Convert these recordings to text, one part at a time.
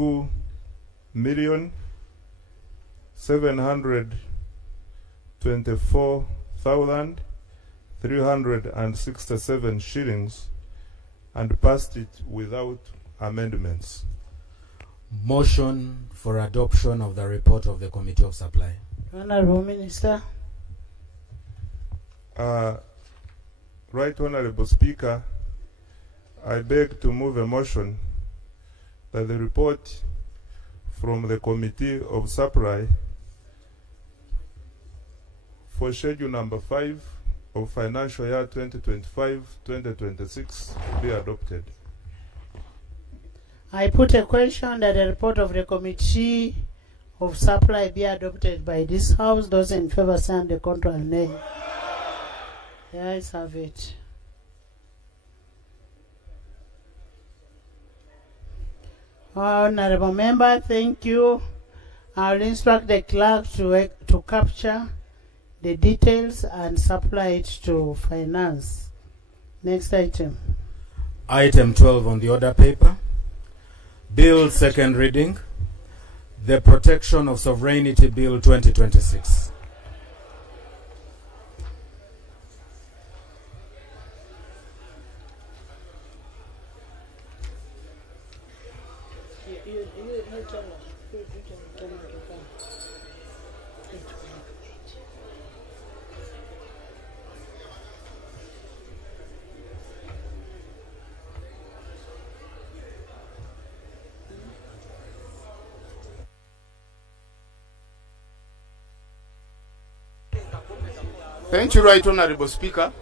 2,724,367 shillings and passed it without amendments. Motion for adoption of the report of the Committee of Supply. Honorable Minister. Right Honorable Speaker, I beg to move a motion that the report from the Committee of Supply for Schedule number 5 of financial year 2025-2026 be adopted. I put a question that the report of the Committee of Supply be adopted by this House. Those in favor sign the contrary nay. The ayes have it. Honorable Member, thank you. I will instruct the clerk to capture the details and supply it to finance. Next item. Item 12 on the order paper. Bill second reading. The Protection of Sovereignty Bill 2026. Thank you, Right Honorable Speaker.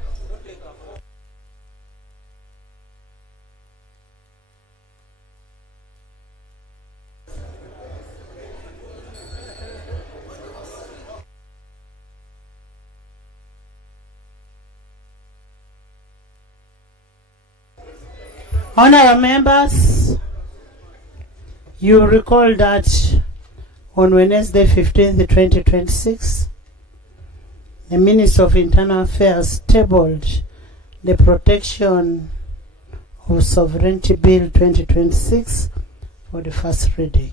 Honorable members, you recall that on Wednesday 15th, 2026, the Minister of Internal Affairs tabled the Protection of Sovereignty Bill 2026 for the first reading.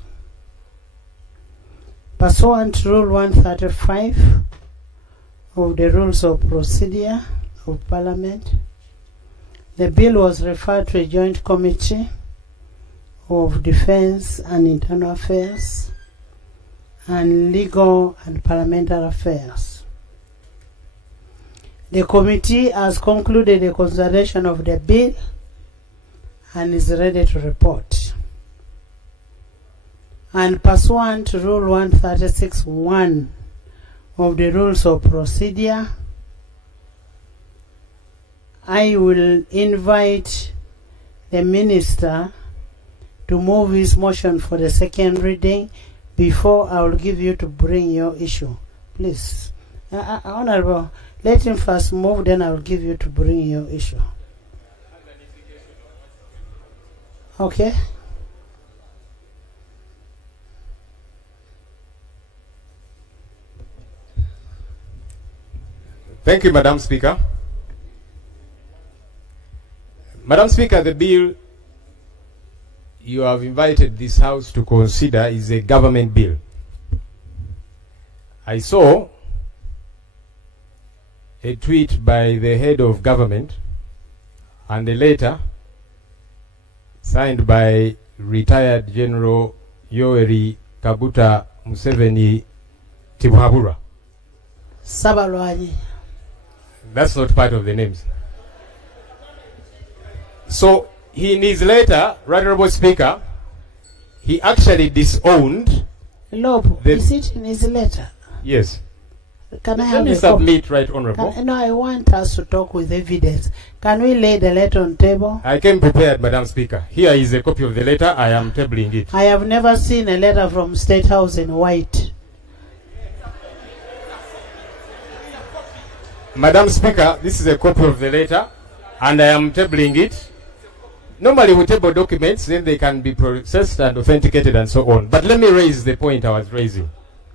Pursuant to Rule 135 of the Rules of Procedure of Parliament, the bill was referred to a joint committee of Defense and Internal Affairs and Legal and Parliamentary Affairs. The committee has concluded the consideration of the bill and is ready to report. And pursuant to Rule 136(1) of the Rules of Procedure, I will invite the Minister to move his motion for the second reading before I will give you to bring your issue. Please. Honorable, let him first move, then I will give you to bring your issue. Okay? Thank you, Madam Speaker. Madam Speaker, the bill you have invited this House to consider is a government bill. I saw a tweet by the head of government and a letter signed by retired General Yoweri Kaguta Museveni Timuhabura. Sabalwani. That's not part of the names. So, in his letter, Right Honorable Speaker, he actually disowned... Lob, is it in his letter? Yes. Can I Let have me a submit, Right Honorable. No, I want us to talk with evidence. Can we lay the letter on table? I came prepared, Madam Speaker. Here is a copy of the letter. I am tabling it. I have never seen a letter from State House in white. Madam Speaker, this is a copy of the letter, and I am tabling it. Normally we table documents, then they can be processed and authenticated and so on. But let me raise the point I was raising,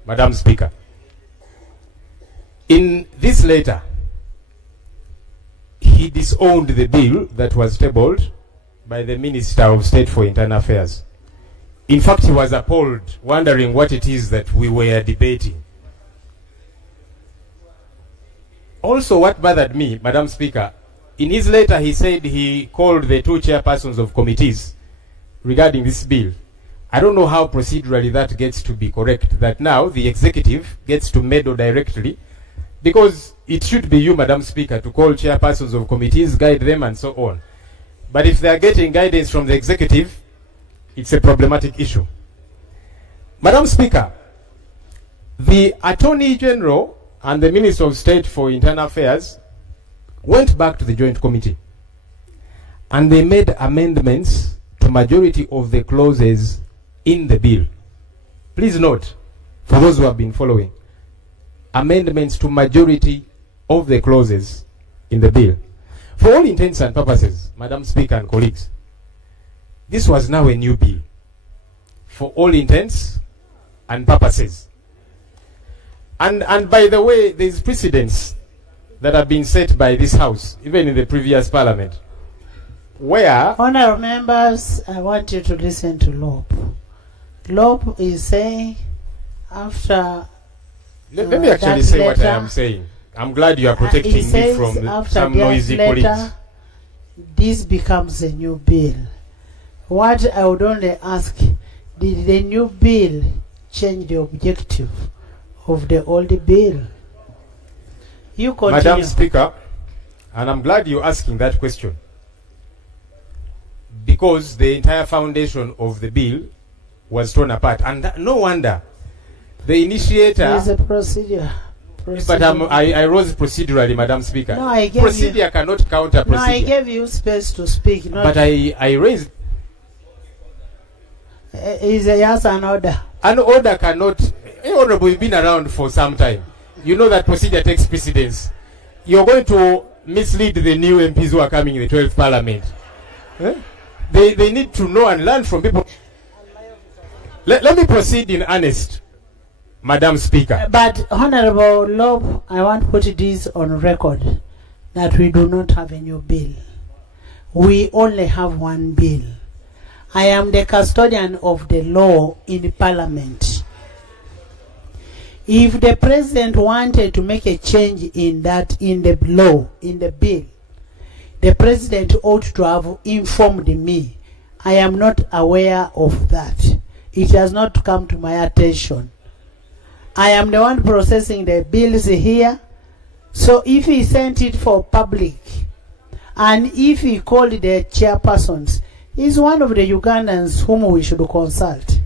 Madam Speaker. In this letter, he disowned the bill that was tabled by the Minister of State for Internal Affairs. In fact, he was appalled, wondering what it is that we were debating. Also, what bothered me, Madam Speaker, in his letter he said he called the two chairpersons of committees regarding this bill. I don't know how procedurally that gets to be correct, that now the executive gets to meddle directly, because it should be you, Madam Speaker, to call chairpersons of committees, guide them, and so on. But if they are getting guidance from the executive, it's a problematic issue. Madam Speaker, the Attorney General and the Minister of State for Internal Affairs went back to the Joint Committee and they made amendments to majority of the clauses in the bill. Please note, for those who have been following, amendments to majority of the clauses in the bill. For all intents and purposes, Madam Speaker and colleagues, this was now a new bill. For all intents and purposes. And by the way, there is precedents that have been set by this House, even in the previous Parliament, where... Honourable members, I want you to listen to Lope. Lope is saying, after... Let me actually say what I am saying. I'm glad you are protecting me from some noisy colleagues. This becomes a new bill. What I would only ask, did the new bill change the objective of the old bill? You continue. Madam Speaker, and I'm glad you're asking that question, because the entire foundation of the bill was torn apart, and no wonder the initiator... There is a procedure. But I rose procedurally, Madam Speaker. No, I gave procedure you, cannot counter procedure. No, I gave you space to speak. Not but I raised... Is a yes and order. An order cannot... Honorable, you've been around for some time. You know that procedure takes precedence. You're going to mislead the new MPs who are coming in the 12th Parliament. They need to know and learn from people. Let me proceed in earnest, Madam Speaker. But Honorable Lope, I want to put this on record that we do not have a new bill. We only have one bill. I am the custodian of the law in Parliament. If the President wanted to make a change in that, in the law, in the bill, the President ought to have informed me. I am not aware of that. It has not come to my attention. I am the one processing the bills here. So if he sent it for public, and if he called the chairpersons, he's one of the Ugandans whom we should consult.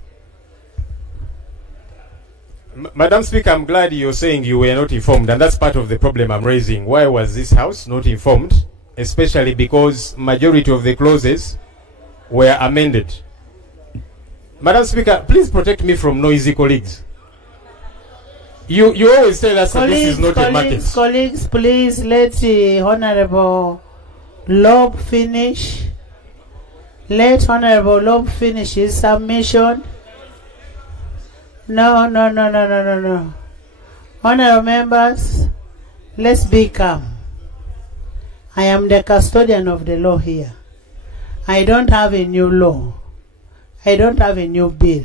Madam Speaker, I'm glad you're saying you were not informed, and that's part of the problem I'm raising. Why was this House not informed? Especially because majority of the clauses were amended. Madam Speaker, please protect me from noisy colleagues. You always tell us that this is not a market. Colleagues, please let the Honorable Lope finish. Let Honorable Lope finish his submission. No. Honorable members, let's be calm. I am the custodian of the law here. I don't have a new law. I don't have a new bill.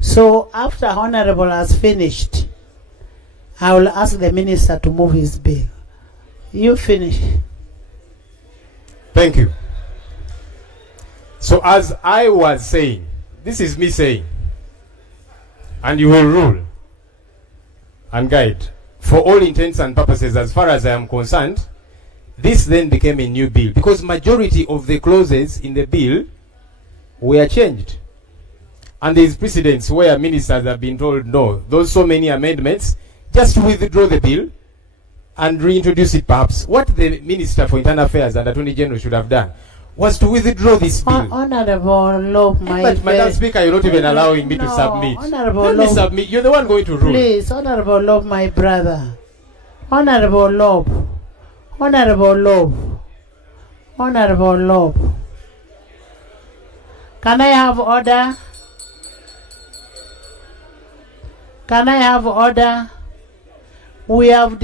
So after Honorable has finished, I will ask the minister to move his bill. You finish. Thank you. So as I was saying, this is me saying, and you will rule and guide. For all intents and purposes, as far as I am concerned, this then became a new bill because majority of the clauses in the bill were changed. And there is precedents where ministers have been told, no, those so many amendments, just withdraw the bill and reintroduce it perhaps. What the Minister for Internal Affairs and Attorney General should have done was to withdraw this bill. Honorable Lope, but Madam Speaker, you're not even allowing me to submit. Let me submit. You're the one going to rule. Please, Honorable Lope, my brother. Honorable Lope. Honorable Lope. Honorable Lope. Can I have order? Can I have order? We have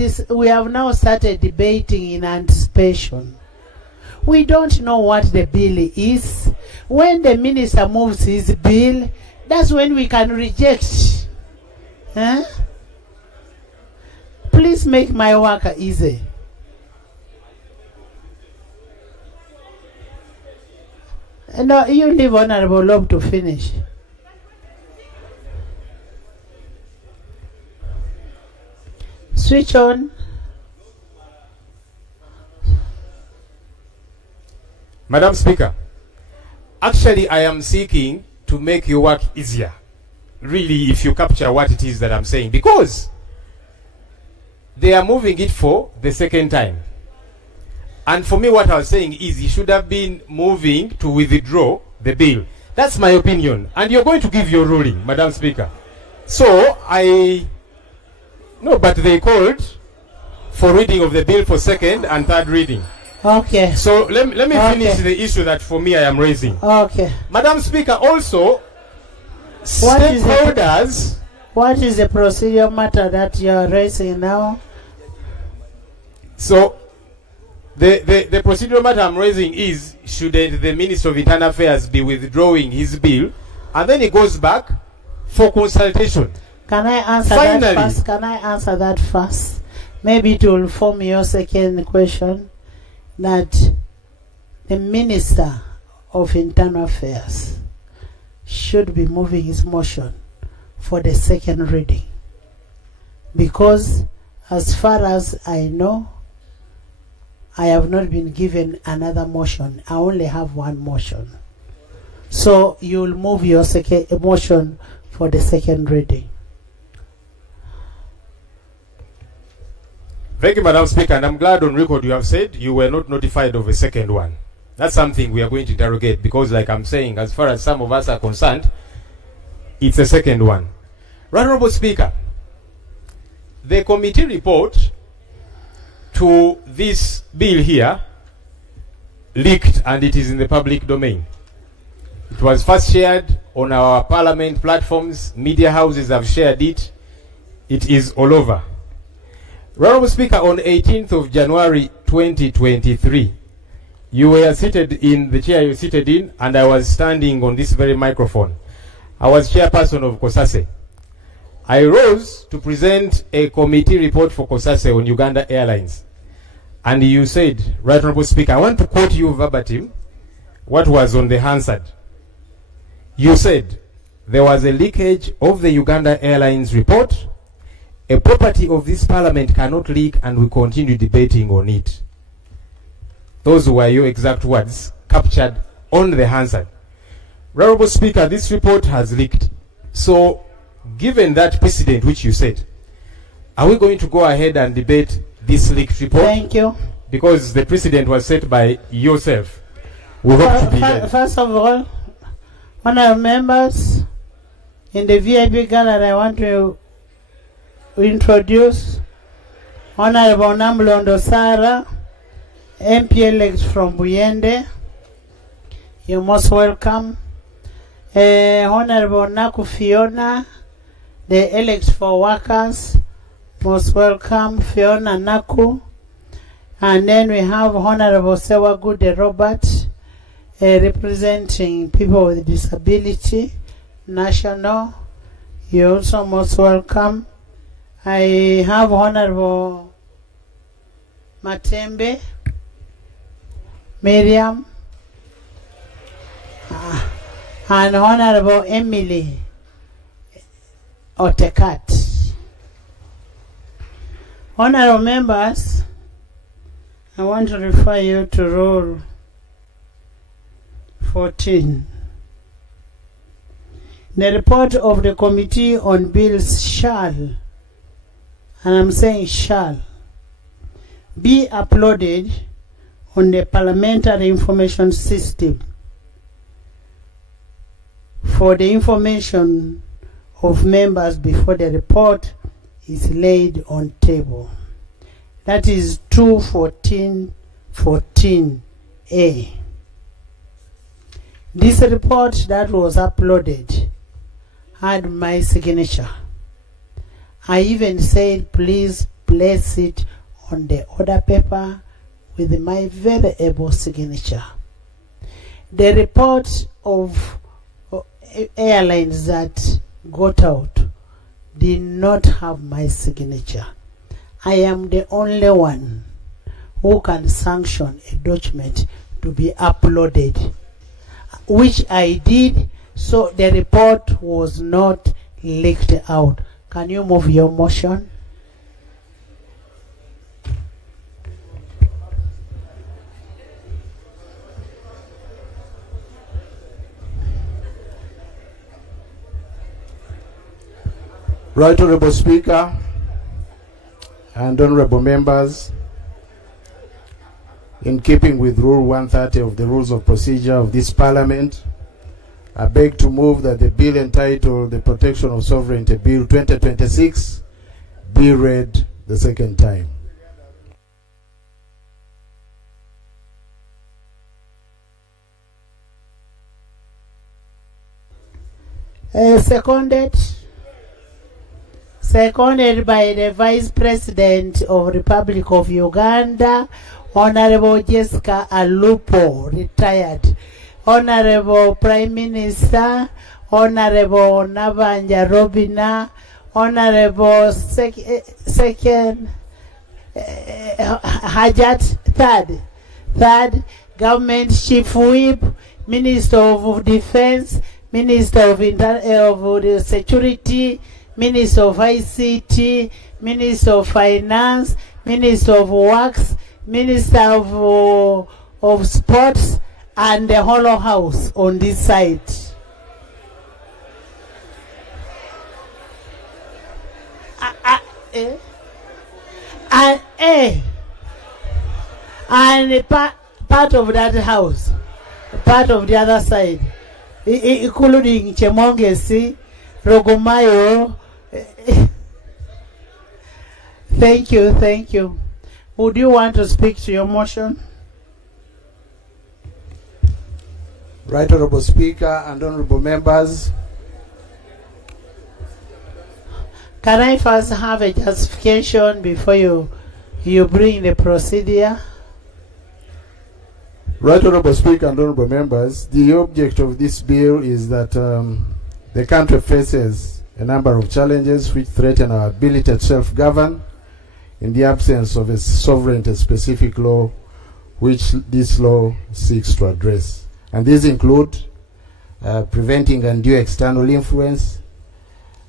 now started debating in anticipation. We don't know what the bill is. When the minister moves his bill, That's when we can reject. Huh? Please make my work easy. No, you leave Honorable Lob to finish. Switch on. Madam Speaker, actually I am seeking to make your work easier. Really, if you capture what it is that I'm saying. Because they are moving it for the second time. And for me, what I was saying is he should have been moving to withdraw the bill. That's my opinion. And you're going to give your ruling, Madam Speaker. So, no, but they called for reading of the bill for second and third reading. Okay. So, let me finish the issue that for me I am raising. Okay. Madam Speaker, also, stakeholders... What is the procedural matter that you are raising now? So, the procedural matter I'm raising is, should the Minister of Internal Affairs be withdrawing his bill, and then he goes back for consultation? Can I answer that first? Can I answer that first? Maybe it will form your second question, that the Minister of Internal Affairs should be moving his motion for the second reading. Because as far as I know, I have not been given another motion. I only have one motion. So you will move your second motion for the second reading. Thank you, Madam Speaker, and I'm glad on record you have said you were not notified of a second one. That's something we are going to interrogate, because like I'm saying, as far as some of us are concerned, it's a second one. Honorable Speaker, the committee report to this bill here leaked, and it is in the public domain. It was first shared on our parliament platforms. Media houses have shared it. It is all over. Honorable Speaker, on 18th of January 2023, you were seated in the chair you seated in, and I was standing on this very microphone. I was chairperson of COSASE. I rose to present a committee report for COSASE on Uganda Airlines. And you said, Right Honorable Speaker, I want to quote you verbatim what was on the Hansard. You said, there was a leakage of the Uganda Airlines report. A property of this parliament cannot leak, and we continue debating on it. Those were your exact words captured on the Hansard. Honorable Speaker, this report has leaked. So, given that precedent which you said, are we going to go ahead and debate this leaked report? Thank you. Because the precedent was set by yourself. We hope to be ready. First of all, honorable members, in the VIP gallery, I want to introduce Honorable Namlondo Sara, MP-elect from Buyende. You're most welcome. Honorable Naku Fiona, the elect for workers. Most welcome, Fiona Naku. And then we have Honorable Sewagude Robert, representing people with disability, national. You're also most welcome. I have Honorable Matembe, Miriam, and Honorable Emily Otekat. Honorable members, I want to refer you to Rule 14. The report of the Committee on Bills shall, and I'm saying shall, be uploaded on the Parliamentary Information System for the information of members before the report is laid on table. That is 214.14a. This report that was uploaded had my signature. I even said, please place it on the order paper with my very able signature. The report of airlines that got out did not have my signature. I am the only one who can sanction a document to be uploaded, which I did, so the report was not leaked out. Can you move your motion? Right Honorable Speaker and honorable members, in keeping with Rule 130 of the Rules of Procedure of this Parliament, I beg to move that the bill entitled the Protection of Sovereignty Bill 2026 be read the second time. Seconded by the Vice President of Republic of Uganda, Honorable Jessica Alupo, retired. Honorable Prime Minister, Honorable Nabanja Robina, Honorable Second Hajat, third Government Chief Whip, Minister of Defense, Minister of the Security, Minister of ICT, Minister of Finance, Minister of Works, Minister of Sports, and the Hollow House on this side. And part of that house, part of the other side, including Chemongesi, Rogomayo. Thank you. Would you want to speak to your motion? Right Honorable Speaker and honorable members, can I first have a justification before you bring the procedure? Right Honorable Speaker and honorable members, the object of this bill is that the country faces a number of challenges which threaten our ability to self-govern in the absence of a sovereignty-specific law which this law seeks to address. And these include preventing undue external influence,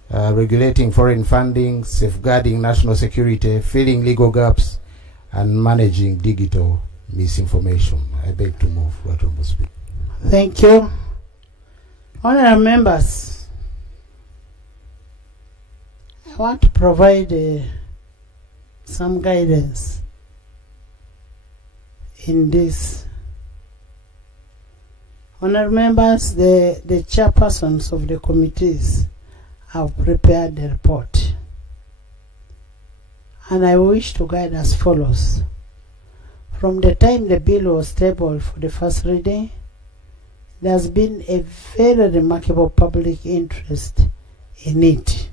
regulating foreign funding, safeguarding national security, filling legal gaps, and managing digital misinformation. I beg to move, Right Honorable Speaker. Thank you. Honorable members, I want to provide some guidance in this. Honorable members, the chairpersons of the committees have prepared the report, and I wish to guide as follows. From the time the bill was tabled for the first reading, there has been a very remarkable public interest in it.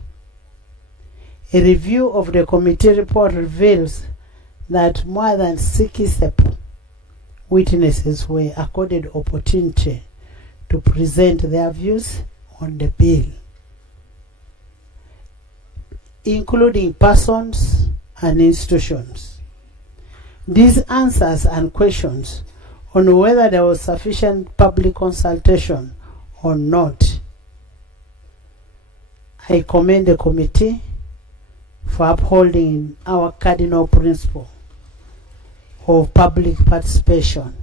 A review of the committee report reveals that more than 60 witnesses were accorded opportunity to present their views on the bill, including persons and institutions. These answers and questions on whether there was sufficient public consultation or not, I commend the committee for upholding our cardinal principle of public participation.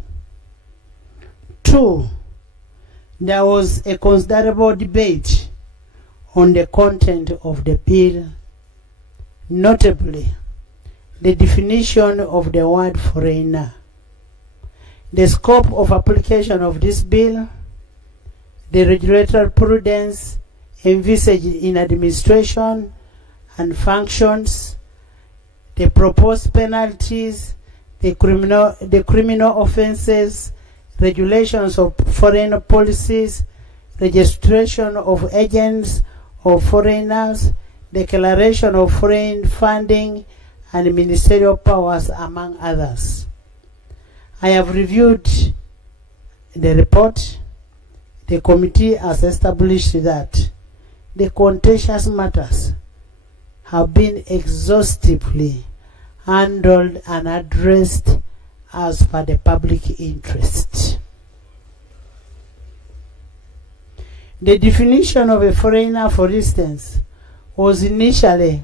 2, there was a considerable debate on the content of the bill, notably the definition of the word foreigner, the scope of application of this bill, the regulatory prudence envisaged in administration and functions, the proposed penalties, the criminal offenses, regulations of foreign policies, registration of agents of foreigners, declaration of foreign funding, and ministerial powers, among others. I have reviewed the report, the committee has established that the contentious matters have been exhaustively handled and addressed as per the public interest. The definition of a foreigner, for instance, was initially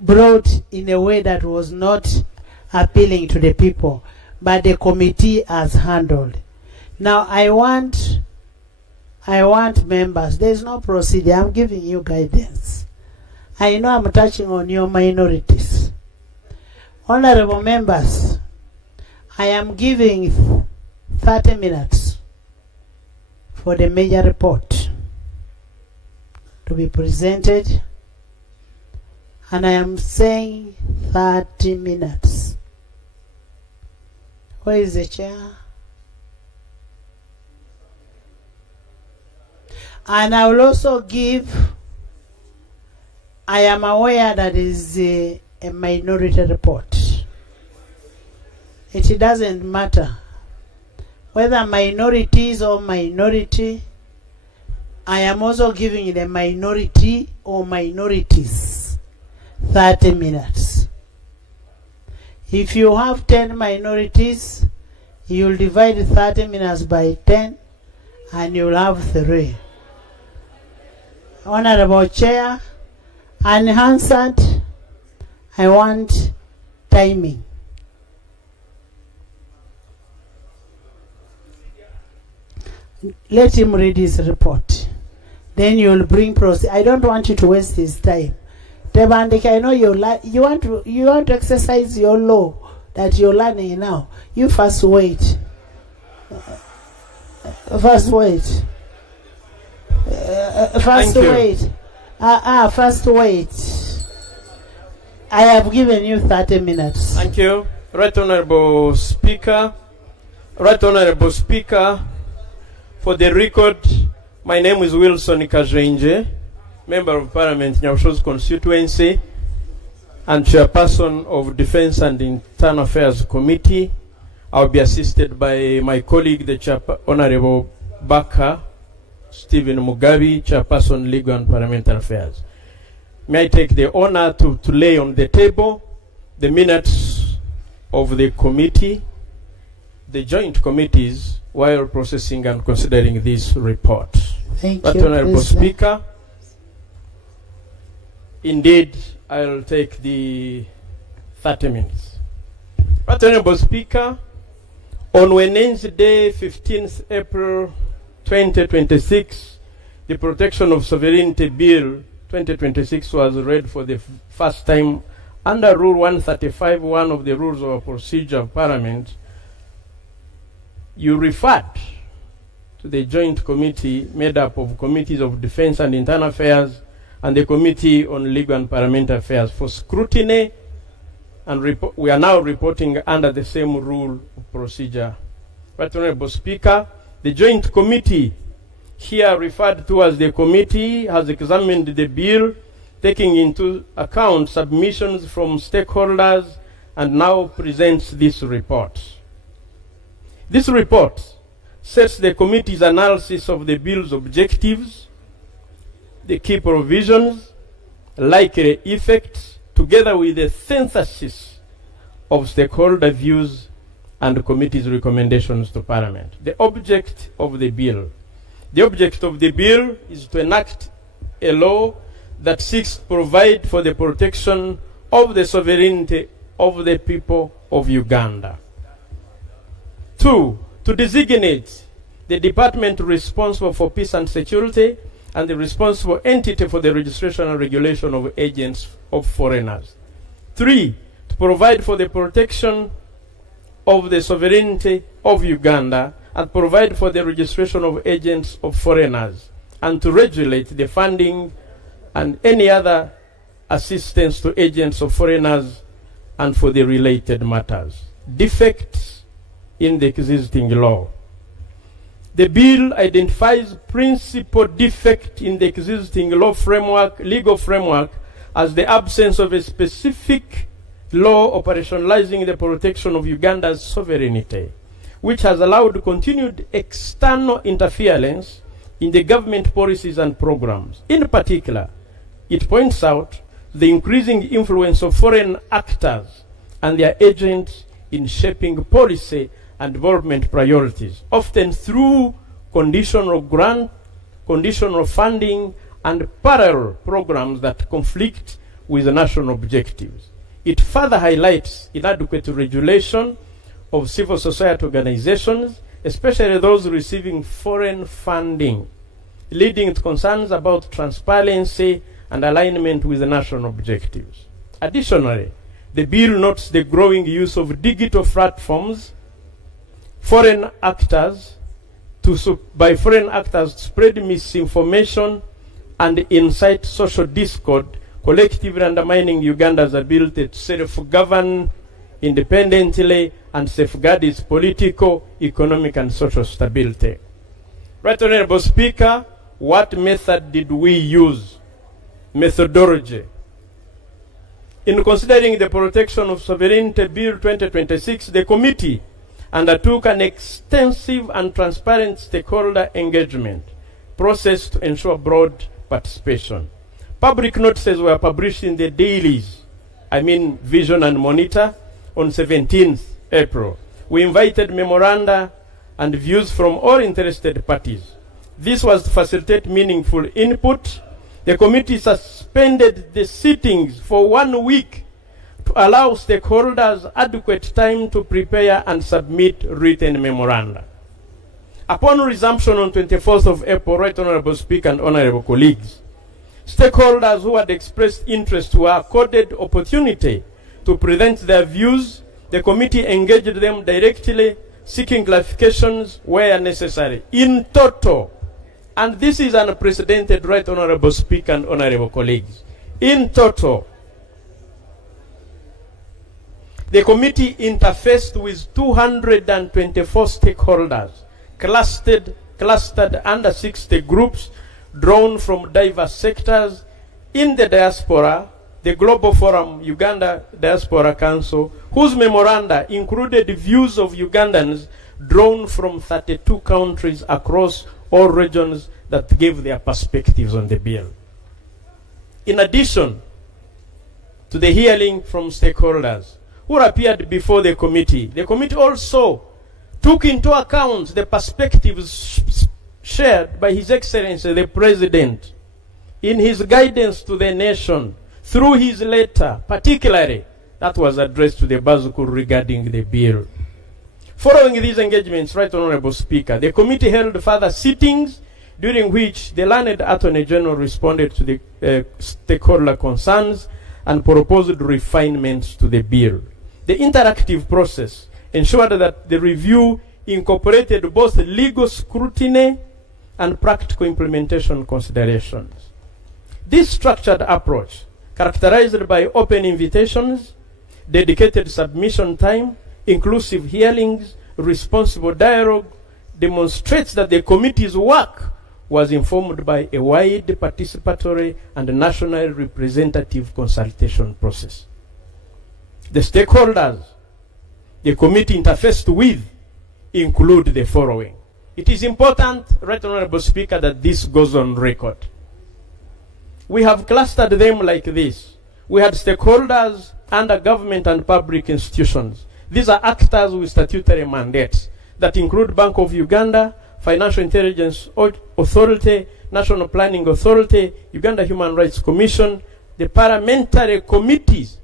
brought in a way that was not appealing to the people, but the committee has handled. Now I want members, there's no procedure, I'm giving you guidance. I know I'm touching on your minorities. Honorable members, I am giving 30 minutes for the major report to be presented, and I am saying 30 minutes. Where is the chair? And I will also give, I am aware that is a minority report. It doesn't matter whether minorities or minority. I am also giving the minority or minorities 30 minutes. If you have 10 minorities, you'll divide 30 minutes by 10 and you'll have 3. Honorable Chair, unanswered, I want timing. Let him read his report. Then you'll bring process. I don't want you to waste his time. Tebandike, I know you want to exercise your law that you're learning now. You first wait. First wait. First wait. First wait. I have given you 30 minutes. Thank you. Right Honorable Speaker. Right Honorable Speaker, for the record, my name is Wilson Kajenje, Member of Parliament, Nyawsho's constituency, and Chairperson of Defense and Internal Affairs Committee. I'll be assisted by my colleague, the Honorable Baka Stephen Mugabi, Chairperson, Legal and Parliamentary Affairs. May I take the honor to lay on the table the minutes of the committee, the joint committees, while processing and considering this report. Thank But you, Honorable President. Speaker, indeed, I'll take the 30 minutes. But Honorable Speaker, on Wednesday, 15th April 2026, the Protection of Sovereignty Bill 2026 was read for the first time under Rule 135(1) of the Rules of Procedure of Parliament. You referred to the joint committee made up of committees of Defense and Internal Affairs and the Committee on Legal and Parliamentary Affairs for scrutiny, and we are now reporting under the same rule of procedure. Right Honorable Speaker, the joint committee here referred to as the committee has examined the bill, taking into account submissions from stakeholders, and now presents this report. This report sets the committee's analysis of the bill's objectives, the key provisions, likely effects, together with the synthesis of stakeholder views and the committee's recommendations to Parliament. The object of the bill. The object of the bill is to enact a law that seeks to provide for the protection of the sovereignty of the people of Uganda. 2, to designate the department responsible for peace and security and the responsible entity for the registration and regulation of agents of foreigners. 3, to provide for the protection of the sovereignty of Uganda and provide for the registration of agents of foreigners, and to regulate the funding and any other assistance to agents of foreigners and for the related matters. Defects in the existing law. The bill identifies principal defect in the existing legal framework as the absence of a specific law operationalizing the protection of Uganda's sovereignty, which has allowed continued external interference in the government policies and programs. In particular, it points out the increasing influence of foreign actors and their agents in shaping policy and development priorities, often through conditional grant, conditional funding, and parallel programs that conflict with the national objectives. It further highlights inadequate regulation of civil society organizations, especially those receiving foreign funding, leading to concerns about transparency and alignment with the national objectives. Additionally, the bill notes the growing use of digital platforms by foreign actors to spread misinformation and incite social discord, collectively undermining Uganda's ability to self-govern independently and safeguard its political, economic, and social stability. Right Honorable Speaker, what method did we use? Methodology. In considering the Protection of Sovereignty Bill 2026, the committee undertook an extensive and transparent stakeholder engagement process to ensure broad participation. Public notices were published in the dailies, Vision and Monitor, on 17th April. We invited memoranda and views from all interested parties. This was to facilitate meaningful input. The committee suspended the sittings for 1 week to allow stakeholders adequate time to prepare and submit written memoranda. Upon resumption on 24th of April, Right Honorable Speaker and Honorable colleagues, stakeholders who had expressed interest were accorded opportunity to present their views. The committee engaged them directly, seeking clarifications where necessary. In total, and this is unprecedented, Right Honorable Speaker and Honorable colleagues, in total, the committee interfaced with 224 stakeholders, clustered under 60 groups drawn from diverse sectors. In the diaspora, the Global Forum Uganda Diaspora Council, whose memoranda included views of Ugandans drawn from 32 countries across all regions that gave their perspectives on the bill. In addition to the hearing from stakeholders who appeared before the committee also took into account the perspectives shared by His Excellency the President in his guidance to the nation through his letter, particularly that was addressed to the Bazuku regarding the bill. Following these engagements, Right Honorable Speaker, the committee held further sittings during which the learned Attorney General responded to the stakeholder concerns and proposed refinements to the bill. The interactive process ensured that the review incorporated both legal scrutiny and practical implementation considerations. This structured approach, characterized by open invitations, dedicated submission time, inclusive hearings, responsible dialogue, demonstrates that the committee's work was informed by a wide participatory and national representative consultation process. The stakeholders the committee interfaced with include the following. It is important, Right Honorable Speaker, that this goes on record. We have clustered them like this. We had stakeholders under government and public institutions. These are actors with statutory mandates that include Bank of Uganda, Financial Intelligence Authority, National Planning Authority, Uganda Human Rights Commission, the parliamentary committees.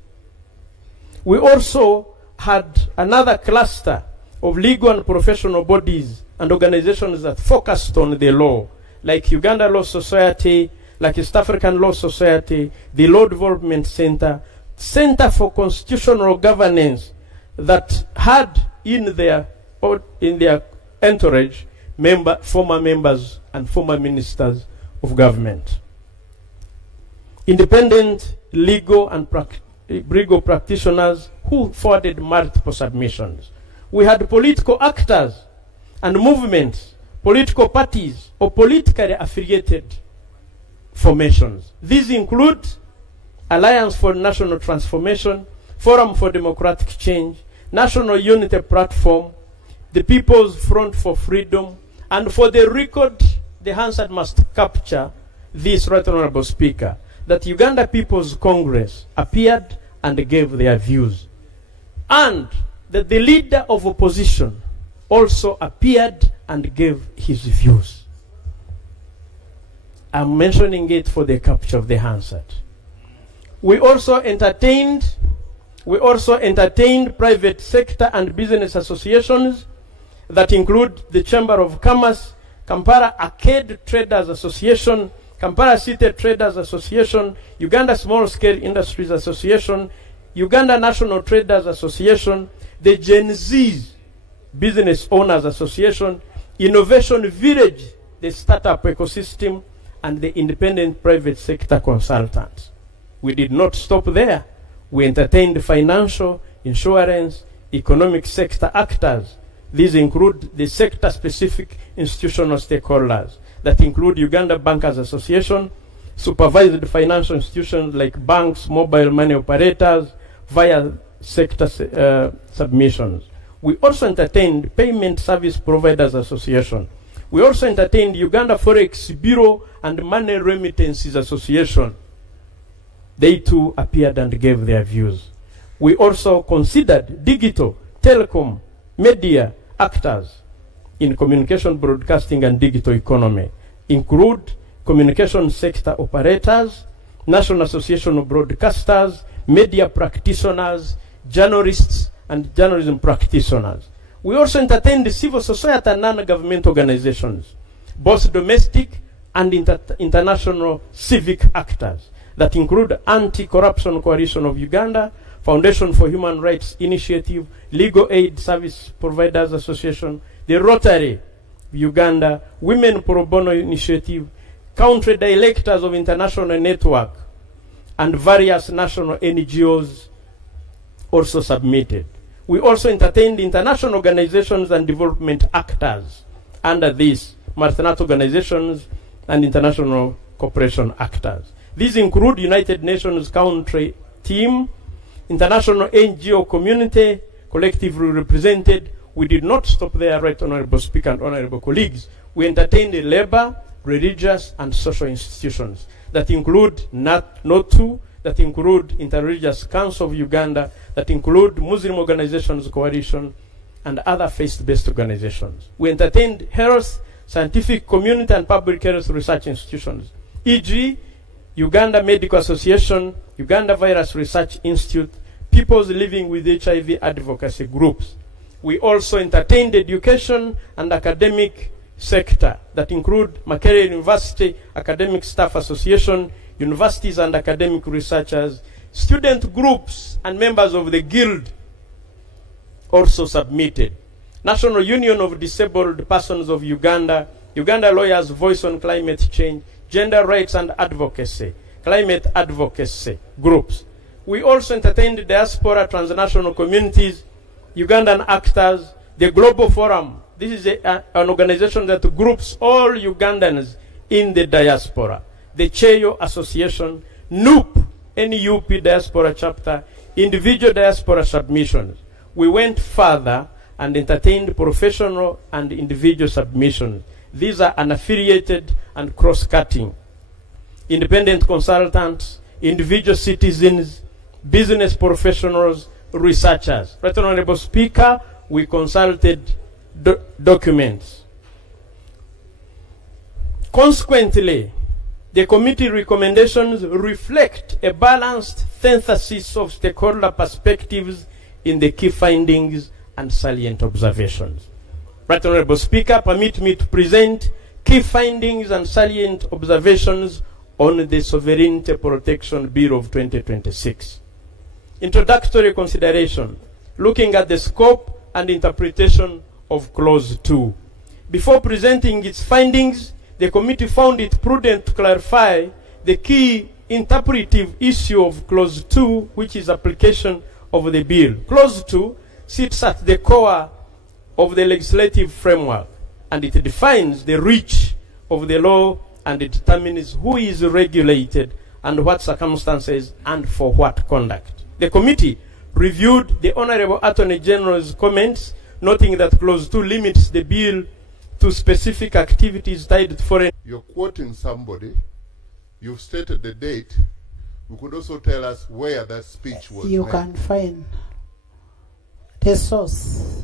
We also had another cluster of legal and professional bodies and organizations that focused on the law, like Uganda Law Society, like East African Law Society, the Law Development Center, Center for Constitutional Governance, that had in their entourage former members and former ministers of government. Independent legal and legal practitioners who forwarded multiple submissions. We had political actors and movements, political parties, or politically affiliated formations. These include Alliance for National Transformation, Forum for Democratic Change, National Unity Platform, the People's Front for Freedom, and for the record, the Hansard must capture this, Right Honorable Speaker, that Uganda People's Congress appeared and gave their views, and that the leader of opposition also appeared and gave his views. I'm mentioning it for the capture of the Hansard. We also entertained private sector and business associations that include the Chamber of Commerce, Kampala Arcade Traders Association, Kampala City Traders Association, Uganda Small Scale Industries Association, Uganda National Traders Association, the Gen Z's Business Owners Association, Innovation Village, the startup ecosystem, and the independent private sector consultants. We did not stop there. We entertained financial, insurance, economic sector actors. These include the sector-specific institutional stakeholders that include Uganda Bankers Association, supervised financial institutions like banks, mobile money operators, via sector submissions. We also entertained Payment Service Providers Association. We also entertained Uganda Forex Bureau and Money Remittances Association. They too appeared and gave their views. We also considered digital, telecom, media actors in communication, broadcasting, and digital economy, include communication sector operators, National Association of Broadcasters, media practitioners, journalists, and journalism practitioners. We also entertained the civil society and non-government organizations, both domestic and international civic actors that include Anti-Corruption Coalition of Uganda, Foundation for Human Rights Initiative, Legal Aid Service Providers Association, the Rotary Uganda, Women Pro Bono Initiative, Country Directors of International Network, and various national NGOs also submitted. We also entertained international organizations and development actors under these multinational organizations and international cooperation actors. These include United Nations Country Team, international NGO community, collectively represented. We did not stop there, Right Honorable Speaker and Honorable colleagues. We entertained the labor, religious, and social institutions that include NOTU, that include Interreligious Council of Uganda, that include Muslim Organizations Coalition, and other faith-based organizations. We entertained health, scientific community, and public health research institutions, e.g., Uganda Medical Association, Uganda Virus Research Institute, Peoples Living with HIV advocacy groups. We also entertained education and academic sector that include Makerere University Academic Staff Association, universities and academic researchers, student groups, and members of the guild also submitted. National Union of Disabled Persons of Uganda, Uganda Lawyers Voice on Climate Change, Gender Rights and Advocacy, Climate Advocacy groups. We also entertained diaspora, transnational communities, Ugandan actors, the Global Forum. This is an organization that groups all Ugandans in the diaspora. The Cheyo Association, NUP, NUP Diaspora Chapter, individual diaspora submissions. We went further and entertained professional and individual submissions. These are unaffiliated and cross-cutting. Independent consultants, individual citizens, business professionals, researchers. Right Honorable Speaker, we consulted documents. Consequently, the committee recommendations reflect a balanced synthesis of stakeholder perspectives in the key findings and salient observations. Right Honorable Speaker, permit me to present key findings and salient observations on the Sovereignty Protection Bill of 2026. Introductory consideration, looking at the scope and interpretation of Clause 2. Before presenting its findings, the committee found it prudent to clarify the key interpretive issue of Clause 2, which is application of the bill. Clause 2 sits at the core of the legislative framework, and it defines the reach of the law, and it determines who is regulated and what circumstances and for what conduct. The committee reviewed the Honorable Attorney General's comments noting that clause 2 limits the bill to specific activities tied to foreign. You're quoting somebody, you've stated the date, you could also tell us where that speech was You made. can find the source.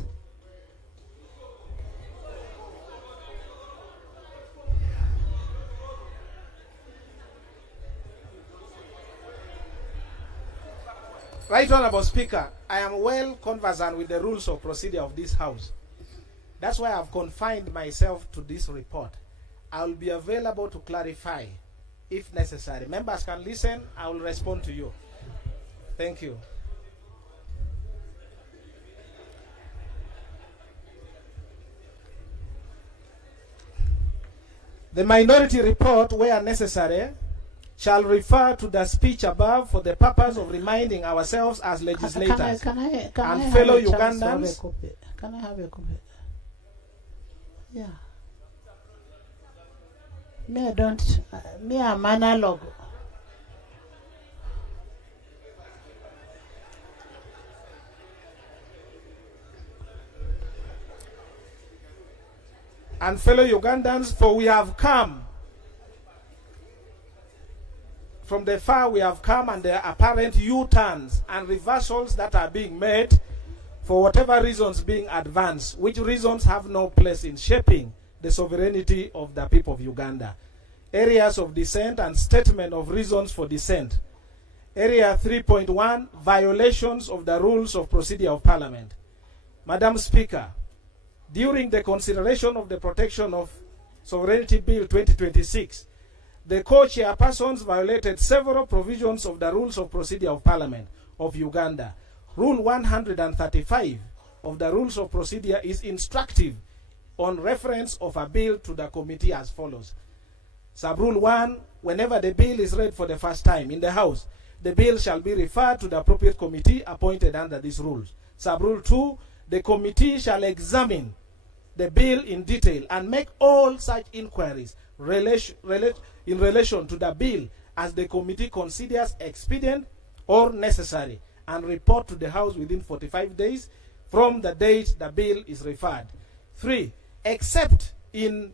Right Honorable Speaker, I am well conversant with the rules of procedure of this House. That's why I've confined myself to this report. I will be available to clarify if necessary. Members can listen, I will respond to you. Thank you. The minority report, where necessary, shall refer to the speech above for the purpose of reminding ourselves as legislators Can I and have fellow a chance to have a Ugandans. copy? Can I have a copy? Yeah. Me, I don't. Me, I'm analog. And fellow Ugandans, for we have come from the far, we have come, and there are apparent U-turns and reversals that are being made for whatever reasons being advanced, which reasons have no place in shaping the sovereignty of the people of Uganda. Areas of dissent and statement of reasons for dissent. Area 3.1, violations of the rules of procedure of Parliament. Madam Speaker, during the consideration of the Protection of Sovereignty Bill 2026, the co-chairpersons violated several provisions of the rules of procedure of Parliament of Uganda. Rule 135 of the rules of procedure is instructive on reference of a bill to the committee as follows. Sub-rule 1, whenever the bill is read for the first time in the House, the bill shall be referred to the appropriate committee appointed under these rules. Sub-rule 2, the committee shall examine the bill in detail and make all such inquiries in relation to the bill as the committee considers expedient or necessary, and report to the House within 45 days from the date the bill is referred. 3, except in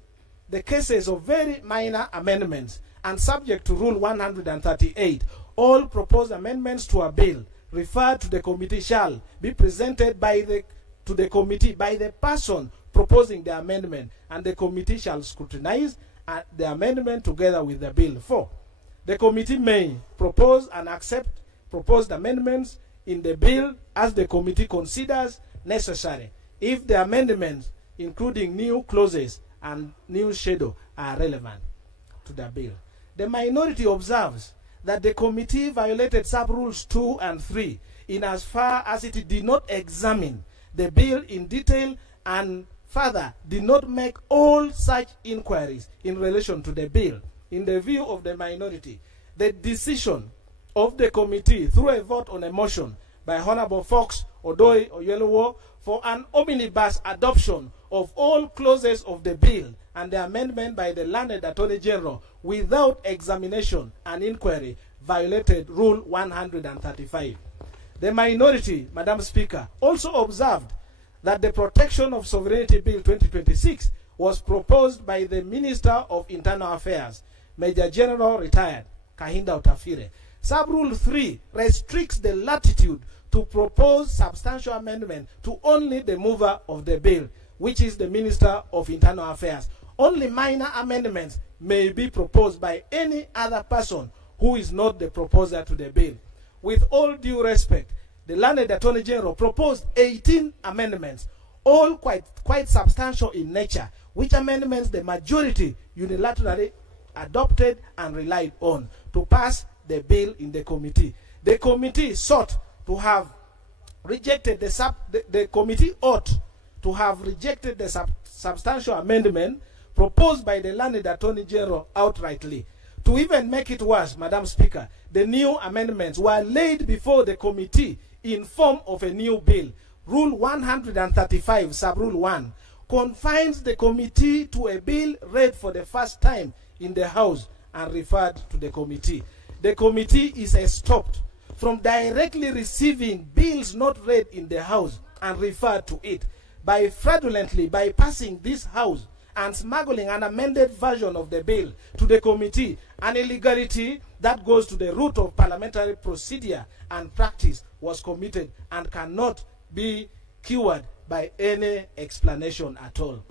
the cases of very minor amendments and subject to Rule 138, all proposed amendments to a bill referred to the committee shall be presented to the committee by the person proposing the amendment, and the committee shall scrutinize the amendment together with the bill. 4, the committee may propose and accept proposed amendments in the bill as the committee considers necessary, if the amendments, including new clauses and new schedule, are relevant to the bill. The minority observes that the committee violated sub-rules 2 and 3 in as far as it did not examine the bill in detail and further did not make all such inquiries in relation to the bill. In the view of the minority, the decision of the committee through a vote on a motion by Honorable Fox, Odoi, Oyelowo for an omnibus adoption of all clauses of the bill and the amendment by the learned Attorney General without examination and inquiry violated Rule 135. The minority, Madam Speaker, also observed that the Protection of Sovereignty Bill 2026 was proposed by the Minister of Internal Affairs, Major General Retired Kahinda Otafire. Sub-Rule 3 restricts the latitude to propose substantial amendment to only the mover of the bill, which is the Minister of Internal Affairs. Only minor amendments may be proposed by any other person who is not the proposer to the bill. With all due respect, the learned Attorney General proposed 18 amendments, all quite substantial in nature, which amendments the majority unilaterally adopted and relied on to pass the bill in the committee. The committee sought to have rejected the committee ought to have rejected the substantial amendment proposed by the learned Attorney General outrightly. To even make it worse, Madam Speaker, the new amendments were laid before the committee in form of a new bill. Rule 135, Sub-Rule 1, confines the committee to a bill read for the first time in the House and referred to the committee. The committee is stopped from directly receiving bills not read in the House and referred to it. by fraudulently bypassing this House and smuggling an amended version of the bill to the committee, an illegality that goes to the root of parliamentary procedure and practice was committed and cannot be cured by any explanation at all.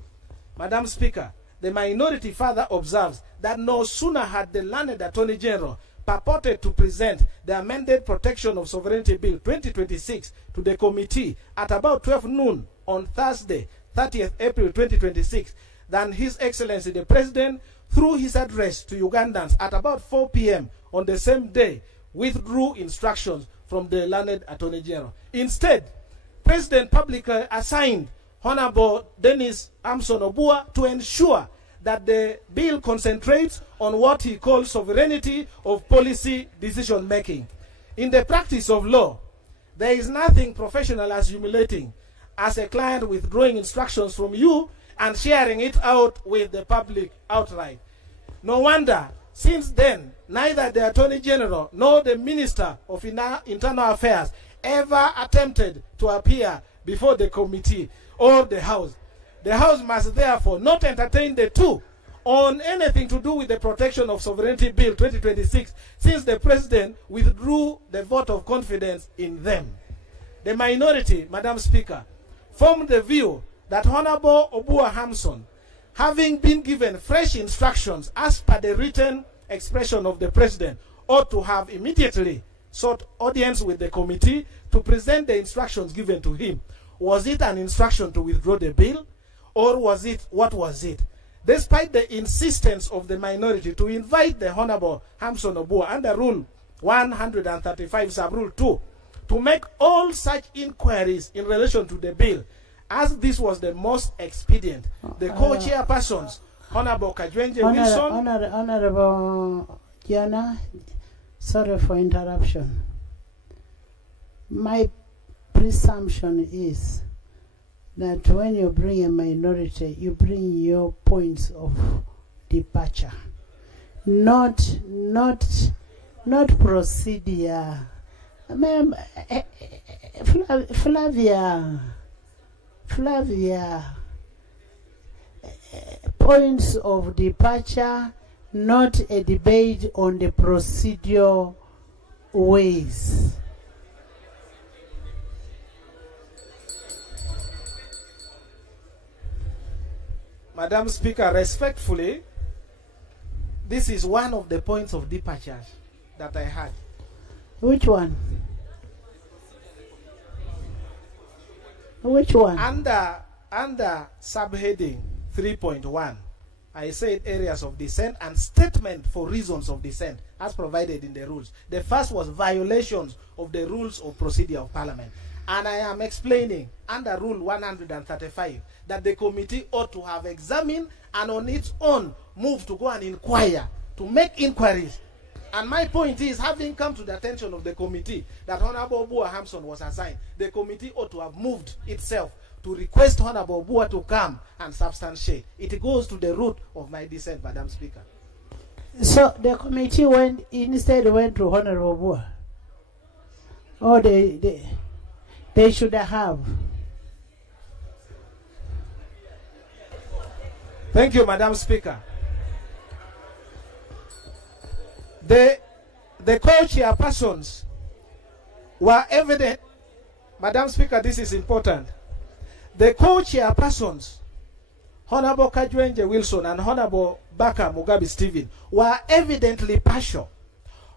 Madam Speaker, the minority further observes that no sooner had the learned Attorney General purported to present the amended Protection of Sovereignty Bill 2026 to the committee at about 12 noon on Thursday, 30th April 2026, than His Excellency the President, through his address to Ugandans at about 4 p.m. on the same day, withdrew instructions from the learned Attorney General. Instead, President publicly assigned Honorable Dennis Amson Obua to ensure that the bill concentrates on what he calls sovereignty of policy decision making. In the practice of law, there is nothing professional as humiliating as a client withdrawing instructions from you and sharing it out with the public outright. No wonder, since then, neither the Attorney General nor the Minister of Internal Affairs ever attempted to appear before the committee or the House. The House must therefore not entertain the two on anything to do with the Protection of Sovereignty Bill 2026, since the President withdrew the vote of confidence in them. The minority, Madam Speaker, formed the view that Honorable Obua Hamson, having been given fresh instructions as per the written expression of the President, ought to have immediately sought audience with the committee to present the instructions given to him. Was it an instruction to withdraw the bill, or what was it? Despite the insistence of the minority to invite the Honorable Hamson Obua under Rule 135 Sub-Rule 2 to make all such inquiries in relation to the bill, as this was the most expedient, the co-chairpersons, Honorable Kajwenje Wilson. Honorable Gianna, sorry for interruption. My presumption is that when you bring a minority, you bring your points of departure, not procedure. Flavia, points of departure, not a debate on the procedural ways. Madam Speaker, respectfully, this is one of the points of departure that I had. Which one? Which one? Under subheading 3.1, I said areas of dissent and statement for reasons of dissent as provided in the rules. The first was violations of the rules of procedure of Parliament. And I am explaining under Rule 135 that the committee ought to have examined and on its own move to go and inquire, to make inquiries. And my point is, having come to the attention of the committee that Honorable Obua Hamson was assigned, the committee ought to have moved itself to request Honorable Obua to come and substantiate. It goes to the root of my dissent, Madam Speaker. So the committee instead went to Honorable Obua? Or they should have. Thank you, Madam Speaker. The co-chairpersons were evident. Madam Speaker, this is important. The co-chairpersons, Honorable Kajwenje Wilson and Honorable Baka Mugabe Stephen, were evidently partial,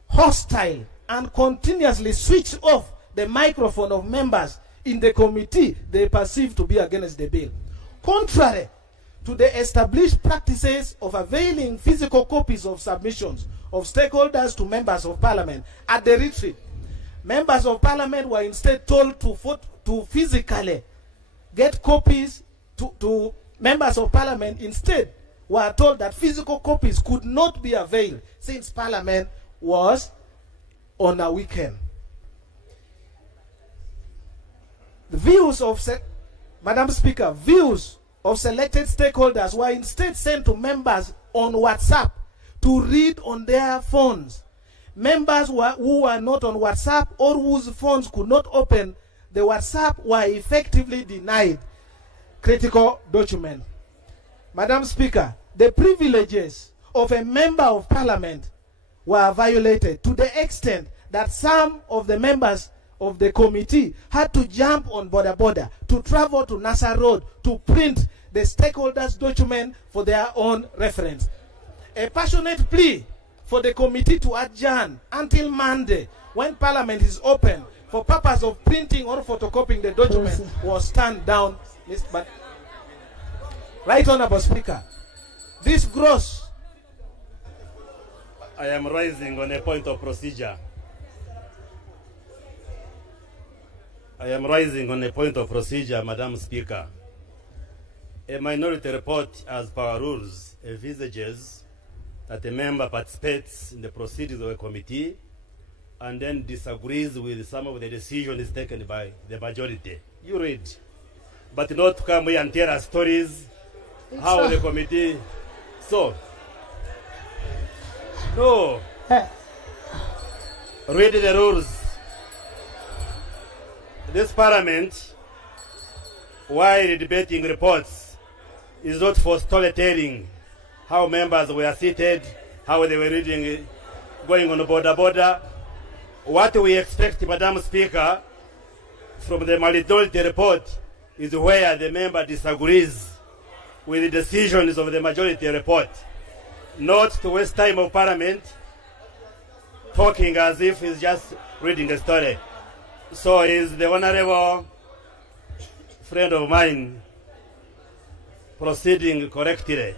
hostile, and continuously switched off the microphone of members in the committee they perceived to be against the bill. Contrary to the established practices of availing physical copies of submissions of stakeholders to members of Parliament at the retreat, members of Parliament were instead told to physically get copies to members of Parliament. Instead, were told that physical copies could not be availed since Parliament was on a weekend. The views of, Madam Speaker, views of selected stakeholders were instead sent to members on WhatsApp to read on their phones. Members who were not on WhatsApp or whose phones could not open the WhatsApp were effectively denied critical document. Madam Speaker, the privileges of a member of parliament were violated to the extent that some of the members of the committee had to jump on border to travel to Nassau Road to print the stakeholders' document for their own reference. A passionate plea for the committee to adjourn until Monday, when Parliament is open, for purpose of printing or photocopying the document was turned down. But Right Honourable Speaker, this gross. I am rising on a point of procedure. I am rising on a point of procedure, Madam Speaker. A minority report, as per our rules, envisages that a member participates in the proceedings of a committee and then disagrees with some of the decisions taken by the majority. You read. But not to come here and tell us stories how the committee. So, no. Read the rules. This parliament, while debating reports, is not for storytelling how members were seated, how they were reading, going on border. What we expect, Madam Speaker, from the minority report is where the member disagrees with the decisions of the majority report, not to waste time of Parliament talking as if he's just reading a story. So is the honorable friend of mine proceeding correctly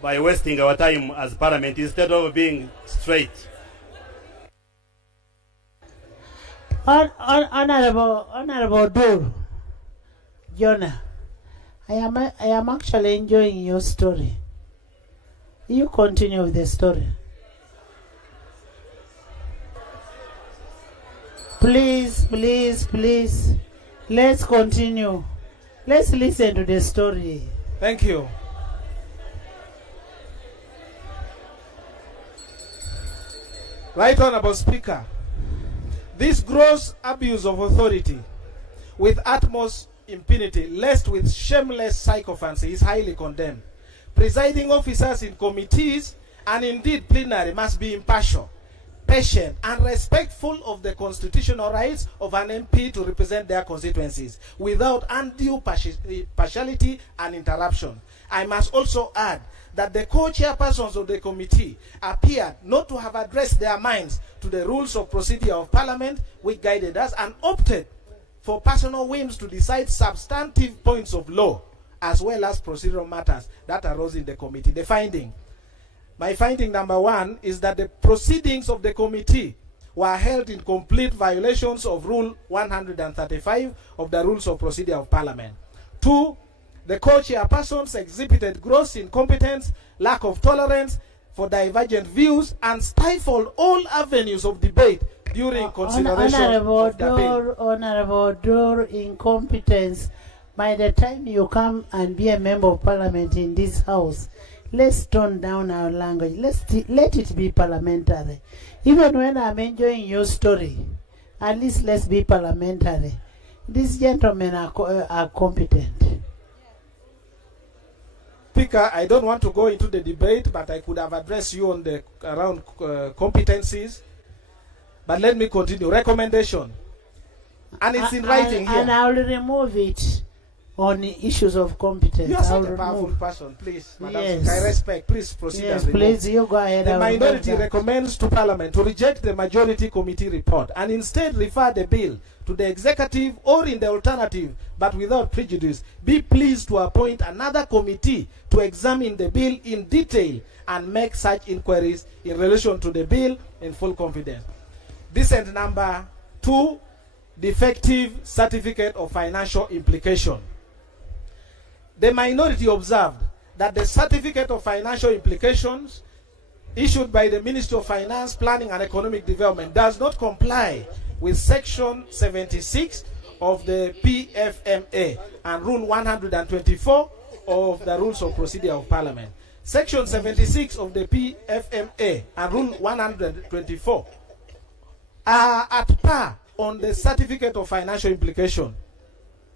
by wasting our time as Parliament instead of being straight. Honorable Dur, Jonah, I am actually enjoying your story. You continue with the story. Please. Let's continue. Let's listen to the story. Thank you. Right Honourable Speaker, this gross abuse of authority with utmost impunity, laced with shameless sycophancy, is highly condemned. Presiding officers in committees and indeed plenary must be impartial, patient, and respectful of the constitutional rights of an MP to represent their constituencies without undue partiality and interruption. I must also add that the co-chairpersons of the committee appeared not to have addressed their minds to the rules of procedure of Parliament which guided us, and opted for personal whims to decide substantive points of law as well as procedural matters that arose in the committee. My finding number one is that the proceedings of the committee were held in complete violations of Rule 135 of the Rules of Procedure of Parliament. 2, the co-chairpersons exhibited gross incompetence, lack of tolerance for divergent views, and stifled all avenues of debate during consideration of the bill. Honorable Dur, incompetence. By the time you come and be a member of Parliament in this house, let's tone down our language. Let it be parliamentary. Even when I'm enjoying your story, at least let's be parliamentary. These gentlemen are competent. Speaker, I don't want to go into the debate, but I could have addressed you on the around competencies. But let me continue. Recommendation. And it's in writing here. And I'll remove it on the issues of competence. You are such a powerful person, please. Madam, yes. I respect. Please proceed. Yes, please, you go ahead. The minority recommends to Parliament to reject the majority committee report and instead refer the bill to the executive, or in the alternative, but without prejudice, be pleased to appoint another committee to examine the bill in detail and make such inquiries in relation to the bill in full confidence. Dissent number 2, defective certificate of financial implication. The minority observed that the certificate of financial implications issued by the Ministry of Finance, Planning and Economic Development does not comply with Section 76 of the PFMA and Rule 124 of the Rules of Procedure of Parliament. Section 76 of the PFMA and Rule 124 are at par on the certificate of financial implication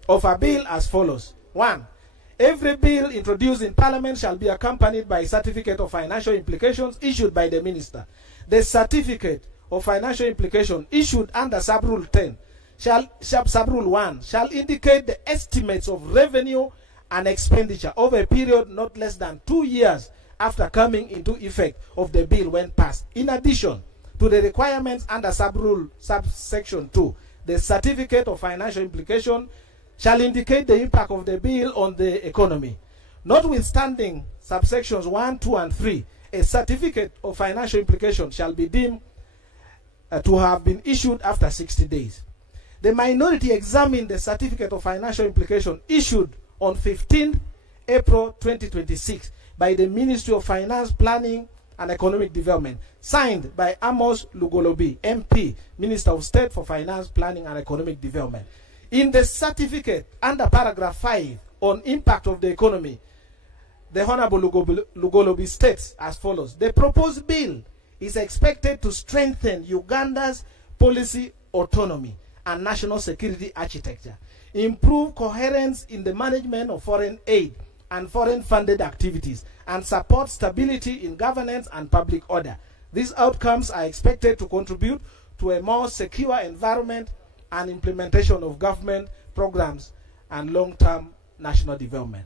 of a bill as follows. 1. Every bill introduced in Parliament shall be accompanied by a certificate of financial implications issued by the minister. The certificate of financial implication issued under Sub-Rule 10 Sub-Rule 1 shall indicate the estimates of revenue and expenditure over a period not less than 2 years after coming into effect of the bill when passed. In addition to the requirements under Sub-Rule Subsection 2, the certificate of financial implication shall indicate the impact of the bill on the economy. Notwithstanding subsections 1, 2, and 3, a certificate of financial implication shall be deemed to have been issued after 60 days. The minority examined the certificate of financial implication issued on 15 April 2026 by the Ministry of Finance, Planning and Economic Development, signed by Amos Lugolobi, MP, Minister of State for Finance, Planning and Economic Development. In the certificate, under paragraph 5 on impact of the economy, the Honorable Lugolobi states as follows: the proposed bill is expected to strengthen Uganda's policy autonomy and national security architecture, improve coherence in the management of foreign aid and foreign funded activities, and support stability in governance and public order. These outcomes are expected to contribute to a more secure environment and implementation of government programs and long-term national development.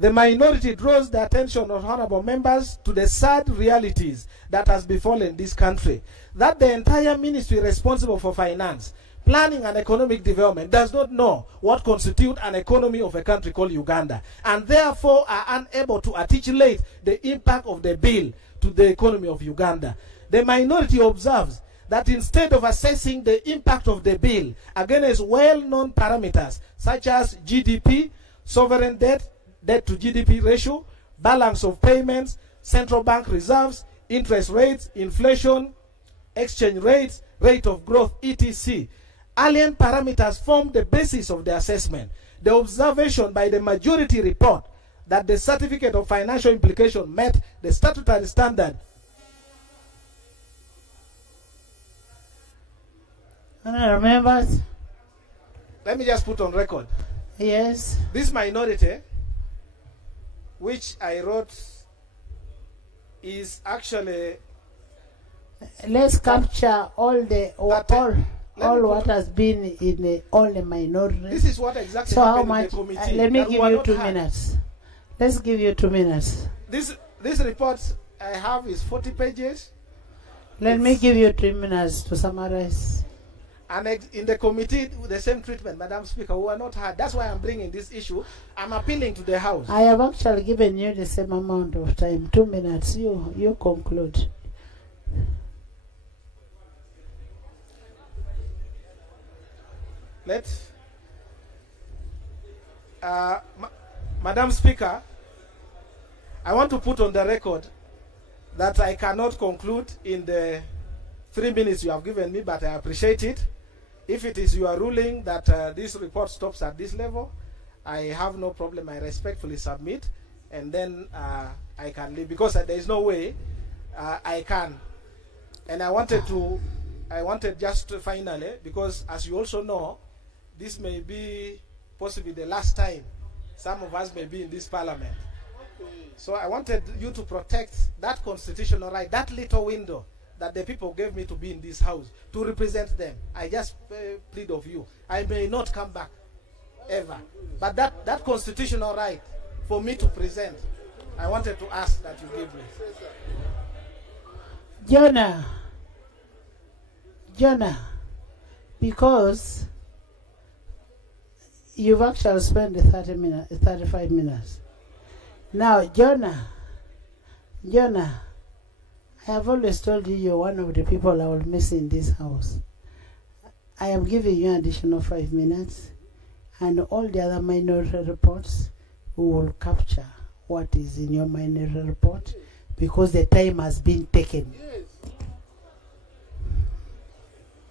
The minority draws the attention of honorable members to the sad realities that has befallen this country, that the entire ministry responsible for finance, planning and economic development does not know what constitutes an economy of a country called Uganda, and therefore are unable to articulate the impact of the bill to the economy of Uganda. The minority observes that instead of assessing the impact of the bill against well-known parameters such as GDP, sovereign debt to GDP ratio, balance of payments, central bank reserves, interest rates, inflation, exchange rates, rate of growth, etc. Alien parameters form the basis of the assessment. The observation by the majority report that the certificate of financial implication met the statutory standard. Honourable members. Let me just put on record. Yes. This minority, which I wrote, is actually. Let's capture all the all what has been in all the minority. This is what exactly so happened how much, in the committee. let me give you 2 minutes. Let's give you 2 minutes. This report I have is 40 pages. Let me give you 3 minutes to summarize. And in the committee, the same treatment, Madam Speaker, who are not heard. That's why I'm bringing this issue. I'm appealing to the House. I have actually given you the same amount of time. 2 minutes. You conclude. Madam Speaker, I want to put on the record that I cannot conclude in the 3 minutes you have given me, but I appreciate it. If it is your ruling that this report stops at this level, I have no problem. I respectfully submit, and then I can leave, because there is no way I can. And I wanted just to finally, because as you also know, this may be possibly the last time some of us may be in this parliament. So I wanted you to protect that constitutional right, that little window that the people gave me to be in this house, to represent them. I just plead of you. I may not come back, ever. But that constitutional right for me to present, I wanted to ask that you give me. Jonah, because you've actually spent the 35 minutes. Now, Jonah, I have always told you you're one of the people I will miss in this house. I am giving you additional 5 minutes, and all the other minority reports, we will capture what is in your minority report, because the time has been taken. Yes.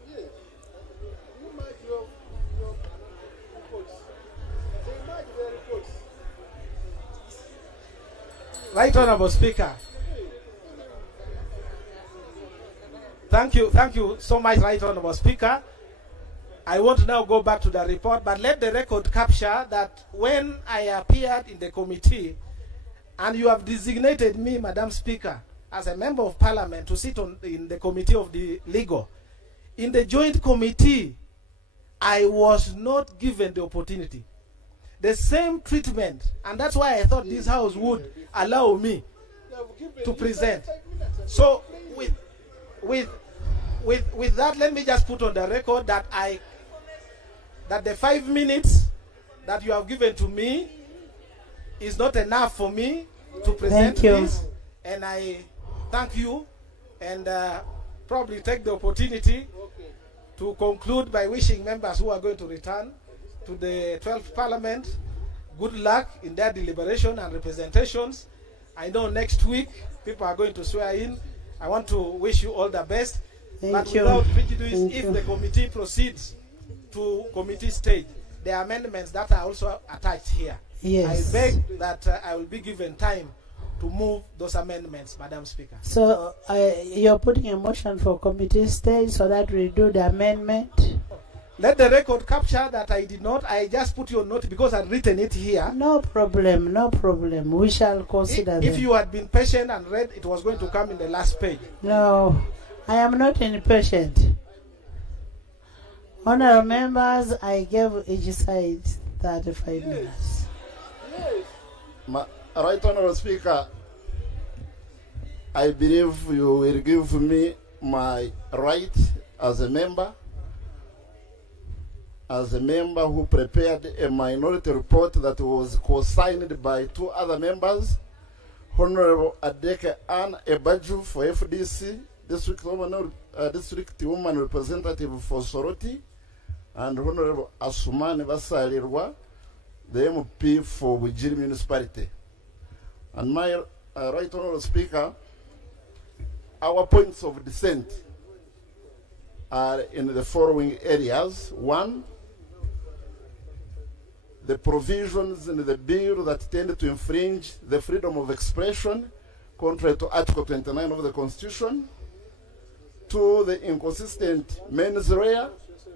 Yes. You might your reports. Right Honorable Speaker. Thank you so much, Right Honorable Speaker. I want to now go back to the report, but let the record capture that when I appeared in the committee, and you have designated me, Madam Speaker, as a member of Parliament to sit in the committee of the legal. In the joint committee, I was not given the opportunity. The same treatment, and that's why I thought this House would allow me to present. So with that, let me just put on the record that that the 5 minutes that you have given to me is not enough for me to present this. And I thank you, and probably take the opportunity to conclude by wishing members who are going to return to the 12th Parliament good luck in their deliberation and representations. I know next week people are going to swear in. I want to wish you all the best. But without prejudice, if the committee proceeds to committee stage, the amendments that are also attached here, Yes. I beg that I will be given time to move those amendments, Madam Speaker. So you're putting a motion for committee stage so that we do the amendment? Let the record capture that I did not. I just put your note because I'd written it here. No problem, no problem. We shall consider If you had been patient and read, it was going to come in the last page. No, I am not impatient. Honourable members, I gave each side 35 minutes. Right Honourable Speaker, I believe you will give me my right as a member who prepared a minority report that was co-signed by 2 other members, Honorable Adeke Ann Ebaju for FDC, District Woman Representative for Soroti, and Honorable Asumani Basalirwa, the MP for Wajir Municipality. And my Right Honorable Speaker, our points of dissent are in the following areas. 1, the provisions in the bill that tend to infringe the freedom of expression contrary to Article 29 of the Constitution. 2, the inconsistent mens rea,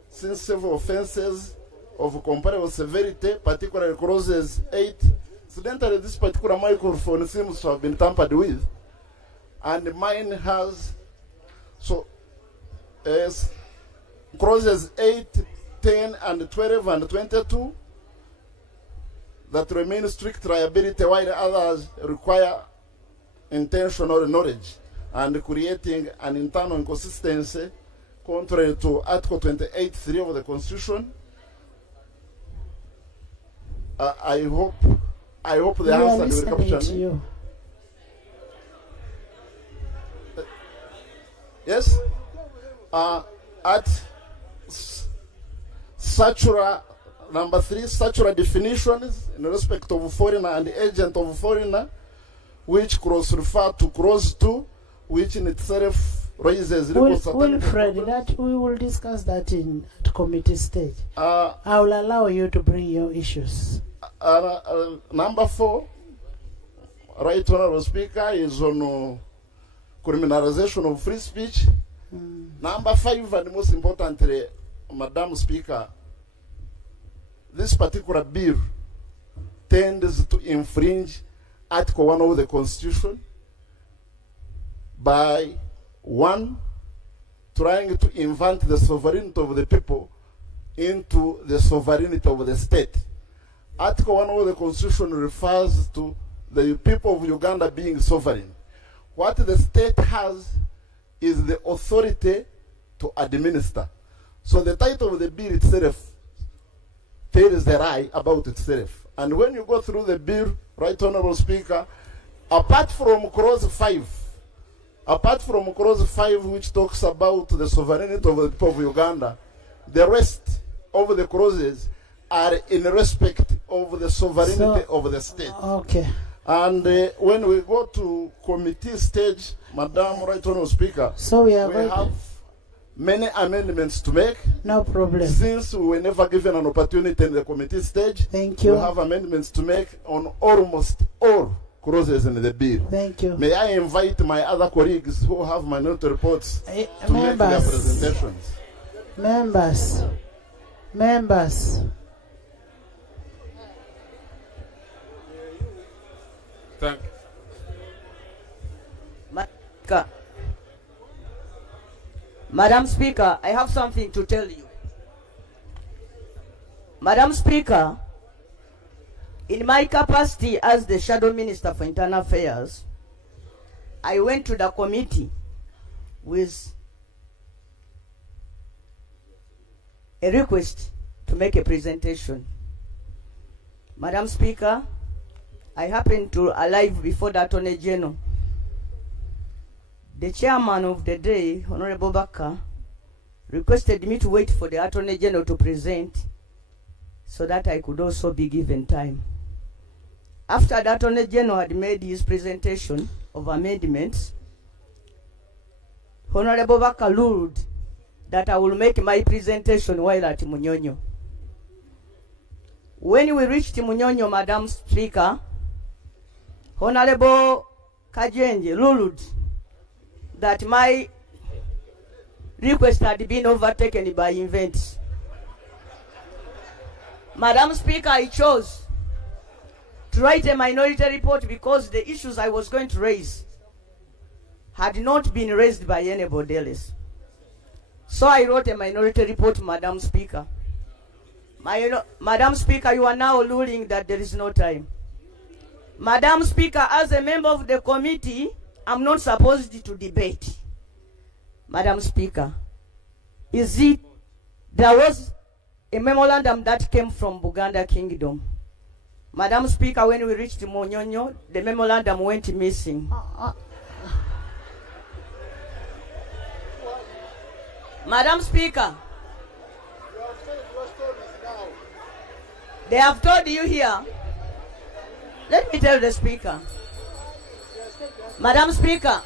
since several offenses of comparable severity, particularly clauses 8. Incidentally, this particular microphone seems to have been tampered with, and mine has, so as clauses 8, 10, and 12, and 22 that remain strict liability, while others require intentional knowledge, and creating an internal inconsistency contrary to Article 28(3) of the Constitution. I hope the answer will capture me. Yes? At Satura, number 3, Satura definitions in respect of foreigner and agent of foreigner, which cross-refer to clause 2, which in itself raises Wilfred, that we will discuss that at committee stage. I will allow you to bring your issues. Number 4, Right Honourable Speaker, is on criminalization of free speech. Number 5, and most importantly, Madam Speaker, this particular bill tends to infringe Article 1 of the Constitution by 1, trying to invent the sovereignty of the people into the sovereignty of the state. Article 1 of the Constitution refers to the people of Uganda being sovereign. What the state has is the authority to administer. So the title of the bill itself tells the lie about itself. And when you go through the bill, Right Honourable Speaker, apart from clause 5, which talks about the sovereignty of the people of Uganda, the rest of the clauses are in respect of the sovereignty of the state. Okay. And when we go to committee stage, Madam Right Honourable Speaker, so we have many amendments to make. No problem. Since we were never given an opportunity in the committee stage, thank you. We have amendments to make on almost all clauses in the bill. Thank you. May I invite my other colleagues who have minority reports to make their Members. presentations? Members. Thank you. Madam Speaker, I have something to tell you. Madam Speaker, in my capacity as the Shadow Minister for Internal Affairs, I went to the committee with a request to make a presentation. Madam Speaker, I happened to arrive before the Attorney General. The chairman of the day, Honorable Baka, requested me to wait for the Attorney General to present so that I could also be given time. After the Attorney General had made his presentation of amendments, Honorable Baka ruled that I will make my presentation while at Munyonyo. When we reached Munyonyo, Madam Speaker, Honorable Kajenje ruled that my request had been overtaken by events. Madam Speaker, I chose to write a minority report because the issues I was going to raise had not been raised by anybody else. So I wrote a minority report, Madam Speaker. Madam Speaker, you are now ruling that there is no time. Madam Speaker, as a member of the committee, I'm not supposed to debate. Madam Speaker, there was a memorandum that came from Buganda Kingdom. Madam Speaker, when we reached Munyonyo, the memorandum went missing. Madam Speaker, they have told you here. Let me tell the Speaker. Madam Speaker.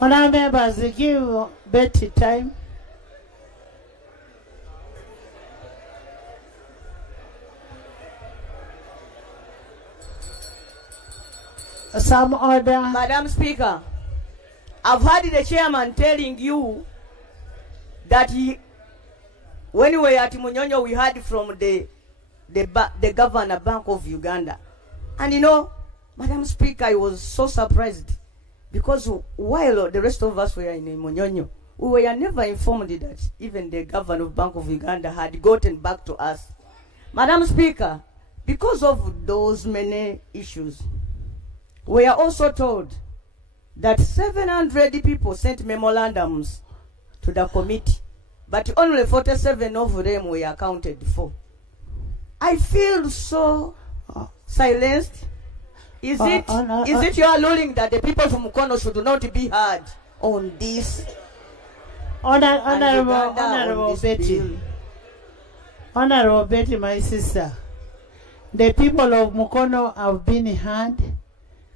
Honourable members, give Betty time. Some order. Madam Speaker, I've heard the chairman telling you that when we were at Munyonyo, we heard from the Governor Bank of Uganda. And you know, Madam Speaker, I was so surprised because while the rest of us were in Munyonyo, we were never informed that even the Governor of Bank of Uganda had gotten back to us. Madam Speaker, because of those many issues, we are also told that 700 people sent memorandums to the committee, but only 47 of them were accounted for. I feel so silenced. Is it your ruling that the people from Mukono should not be heard on this? Honorable Betty. Honorable Betty, my sister. The people of Mukono have been heard.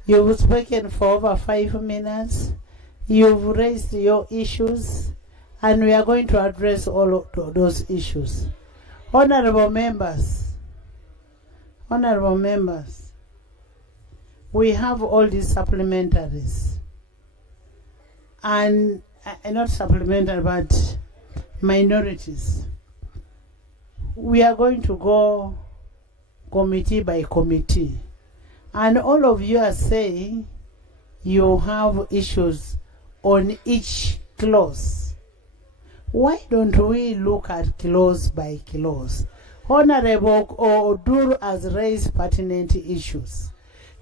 You've spoken for over 5 minutes. You've raised your issues, and we are going to address all of those issues. Honorable members, we have all these supplementaries, and not supplementary, but minorities. We are going to go committee by committee. And all of you are saying you have issues on each clause. Why don't we look at clause by clause? Honorable Oduru has raised pertinent issues.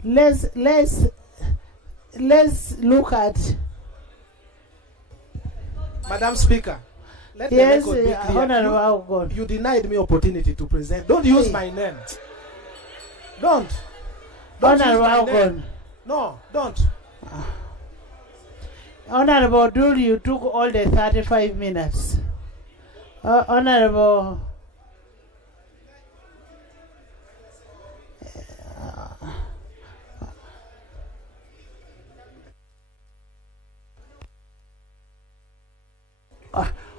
Let's look at. Madam Speaker, let yes, the record be clear. Honorable, you denied me opportunity to present. Don't use my name. Don't Honorable, no, don't. Honorable Dul, you took all the 35 minutes. Honorable.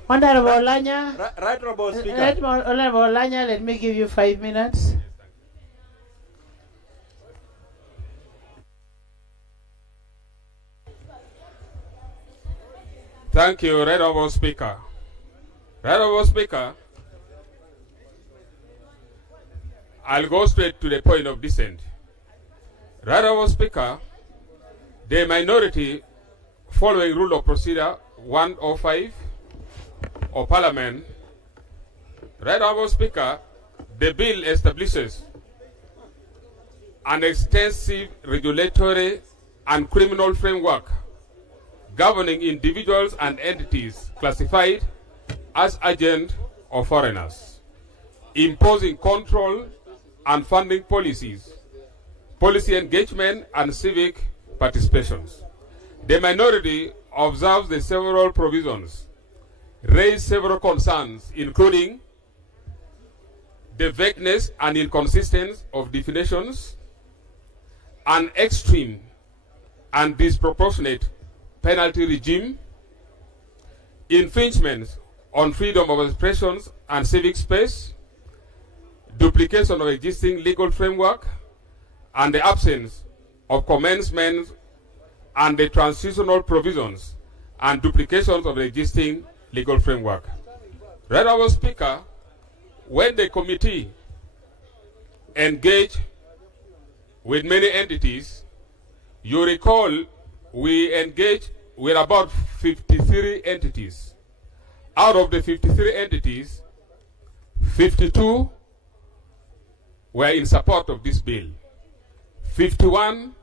Honorable Lanya. Right, Honorable Speaker. Honorable Lanya, let me give you 5 minutes. Thank you, Right Honourable Speaker. Right Honourable Speaker, I'll go straight to the point of dissent. Right Honourable Speaker, the minority, following Rule of Procedure 105 of Parliament, Right Honourable Speaker, the bill establishes an extensive regulatory and criminal framework governing individuals and entities classified as agents or foreigners, imposing control and funding policies, policy engagement, and civic participations. The minority observes the several provisions, raise several concerns, including the vagueness and inconsistency of definitions, an extreme and disproportionate penalty regime, infringements on freedom of expressions and civic space, duplication of existing legal framework, and the absence of commencement and the transitional provisions and duplications of the existing legal framework. Right Honourable Speaker, when the committee engaged with many entities, you recall we engaged with about 53 entities. Out of the 53 entities, 52 were in support of this bill. 51,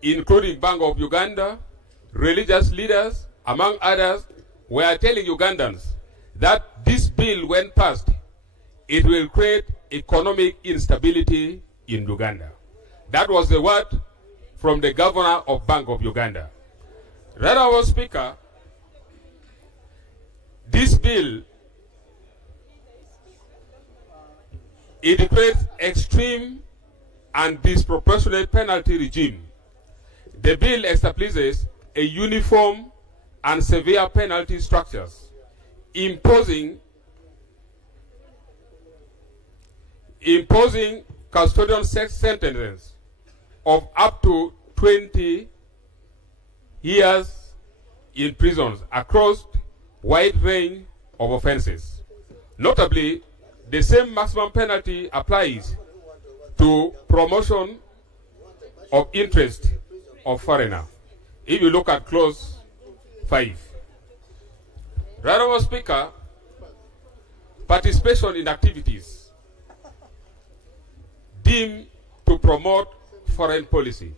including Bank of Uganda, religious leaders, among others, were telling Ugandans that this bill, when passed, it will create economic instability in Uganda. That was the word from the governor of Bank of Uganda. Right Honourable Speaker, this bill, it creates extreme and disproportionate penalty regime. The bill establishes a uniform and severe penalty structures, imposing custodial sentences of up to 20 years in prisons across wide range of offenses. Notably, the same maximum penalty applies to promotion of interest of foreigner. If you look at clause 5. Right Honourable Speaker, participation in activities deemed to promote foreign policy.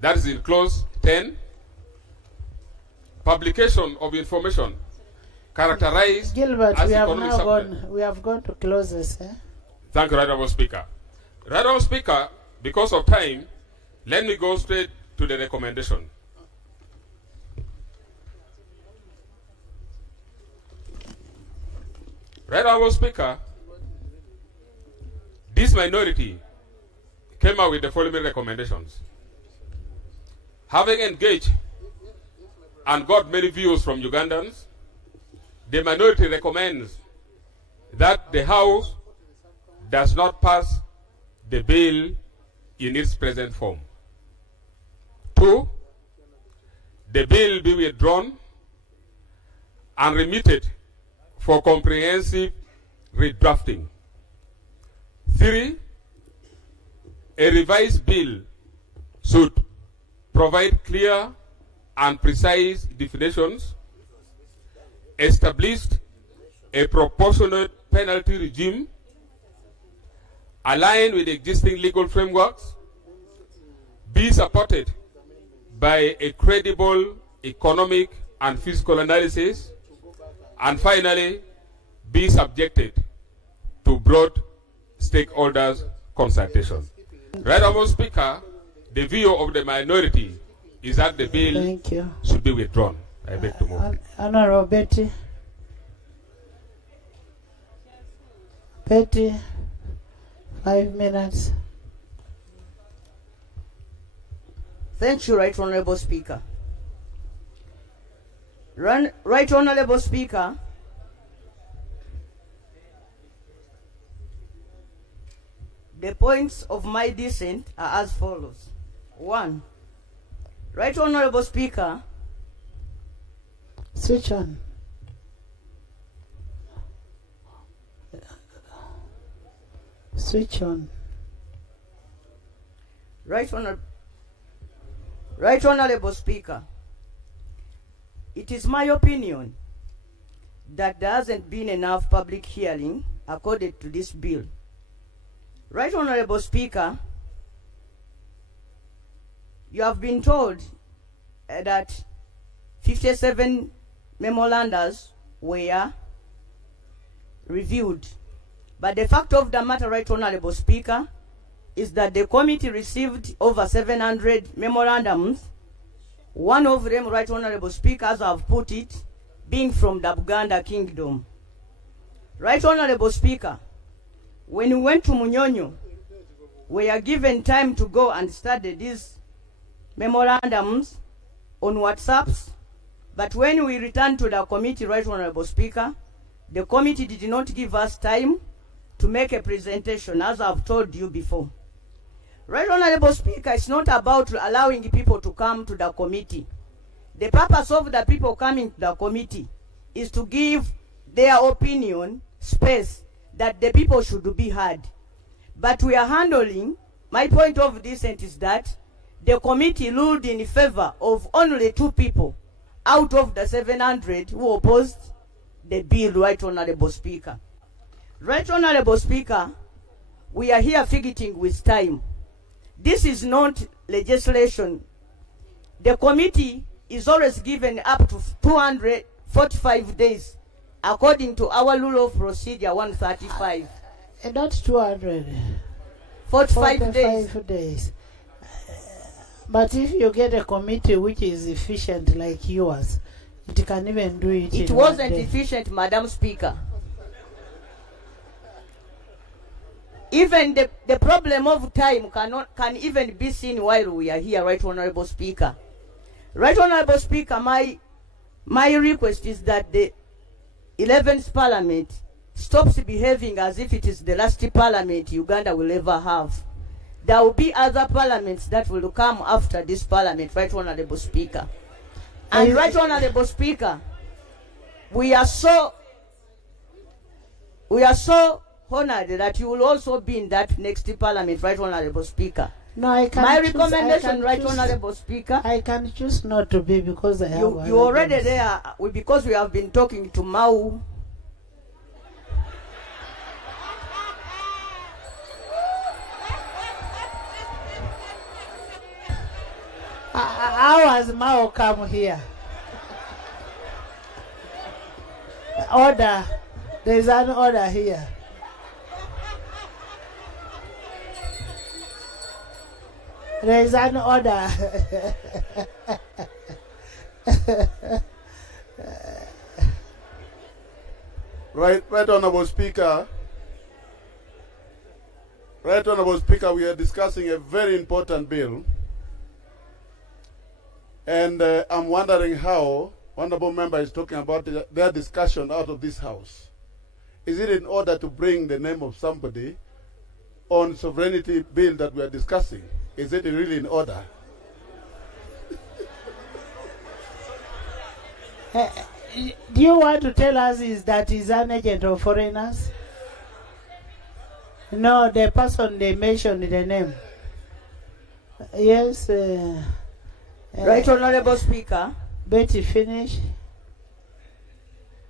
That is in clause 10. Publication of information characterized Gilbert, as we have economic now substance. gone. We have gone to clauses. Thank you, Right Honourable Speaker. Right Honourable Speaker, because of time, let me go straight to the recommendation. Right Honourable Speaker, this minority came out with the following recommendations. Having engaged and got many views from Ugandans, the minority recommends that the House does not pass the bill in its present form. 2, the bill be withdrawn and remitted for comprehensive redrafting. 3, a revised bill should provide clear and precise definitions, established a proportionate penalty regime, aligned with existing legal frameworks, be supported by a credible economic and fiscal analysis, and finally, be subjected to broad stakeholders' consultation. Right Honourable Speaker, the view of the minority is that the bill should be withdrawn. I beg to move. Honourable Betty. Betty, 5 minutes. Thank you, Right Honourable Speaker. Right Honourable Speaker, the points of my dissent are as follows. 1, Right Honourable Speaker, Switch on. Switch on. Right Honorable Speaker, it is my opinion that there hasn't been enough public hearing according to this bill. Right Honorable Speaker, you have been told that 57 memorandums were reviewed. But the fact of the matter, Right Honorable Speaker, is that the committee received over 700 memorandums. One of them, Right Honorable Speaker, as I've put it, being from the Buganda Kingdom. Right Honorable Speaker, when we went to Munyonyo, we are given time to go and study these memorandums on WhatsApps, but when we returned to the committee, Right Honorable Speaker, the committee did not give us time to make a presentation, as I've told you before. Right Honorable Speaker, it's not about allowing people to come to the committee. The purpose of the people coming to the committee is to give their opinion space that the people should be heard. But we are handling, my point of dissent is that the committee ruled in favor of only 2 people out of the 700 who opposed the bill, Right Honorable Speaker. Right Honorable Speaker, we are here fidgeting with time. This is not legislation. The committee is always given up to 245 days according to our rule of procedure 135. And not 200. 45 days. But if you get a committee which is efficient like yours, it can even do it. It wasn't efficient, Madam Speaker. Even the problem of time can even be seen while we are here, Right Honorable Speaker. Right Honorable Speaker, my request is that the 11th Parliament stops behaving as if it is the last Parliament Uganda will ever have. There will be other parliaments that will come after this Parliament, Right Honorable Speaker. And Right Honorable Speaker, we are so honored that you will also be in that next Parliament, Right Honorable Speaker. No, I can. My recommendation, Right Honorable Speaker. I can choose not to be because I have. You already there because we have been talking to Mau. How has Mao come here? Order. There is an order here. There is an order. Right Honorable Speaker. Right Honorable Speaker, we are discussing a very important bill. And I'm wondering how Honorable Member is talking about their discussion out of this House. Is it in order to bring the name of somebody on sovereignty bill that we are discussing? Is it really in order? Do you want to tell us is that he's an agent of foreigners? No, the person they mentioned the name. Yes. Right Honorable Speaker. Betty, finish.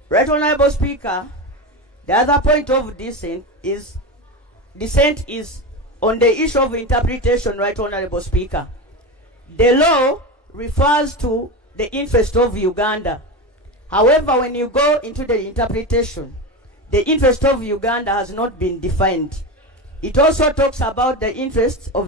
Right Honorable Speaker, the other point of dissent is on the issue of interpretation, Right Honorable Speaker. The law refers to the interest of Uganda. However, when you go into the interpretation, the interest of Uganda has not been defined. It also talks about the interest of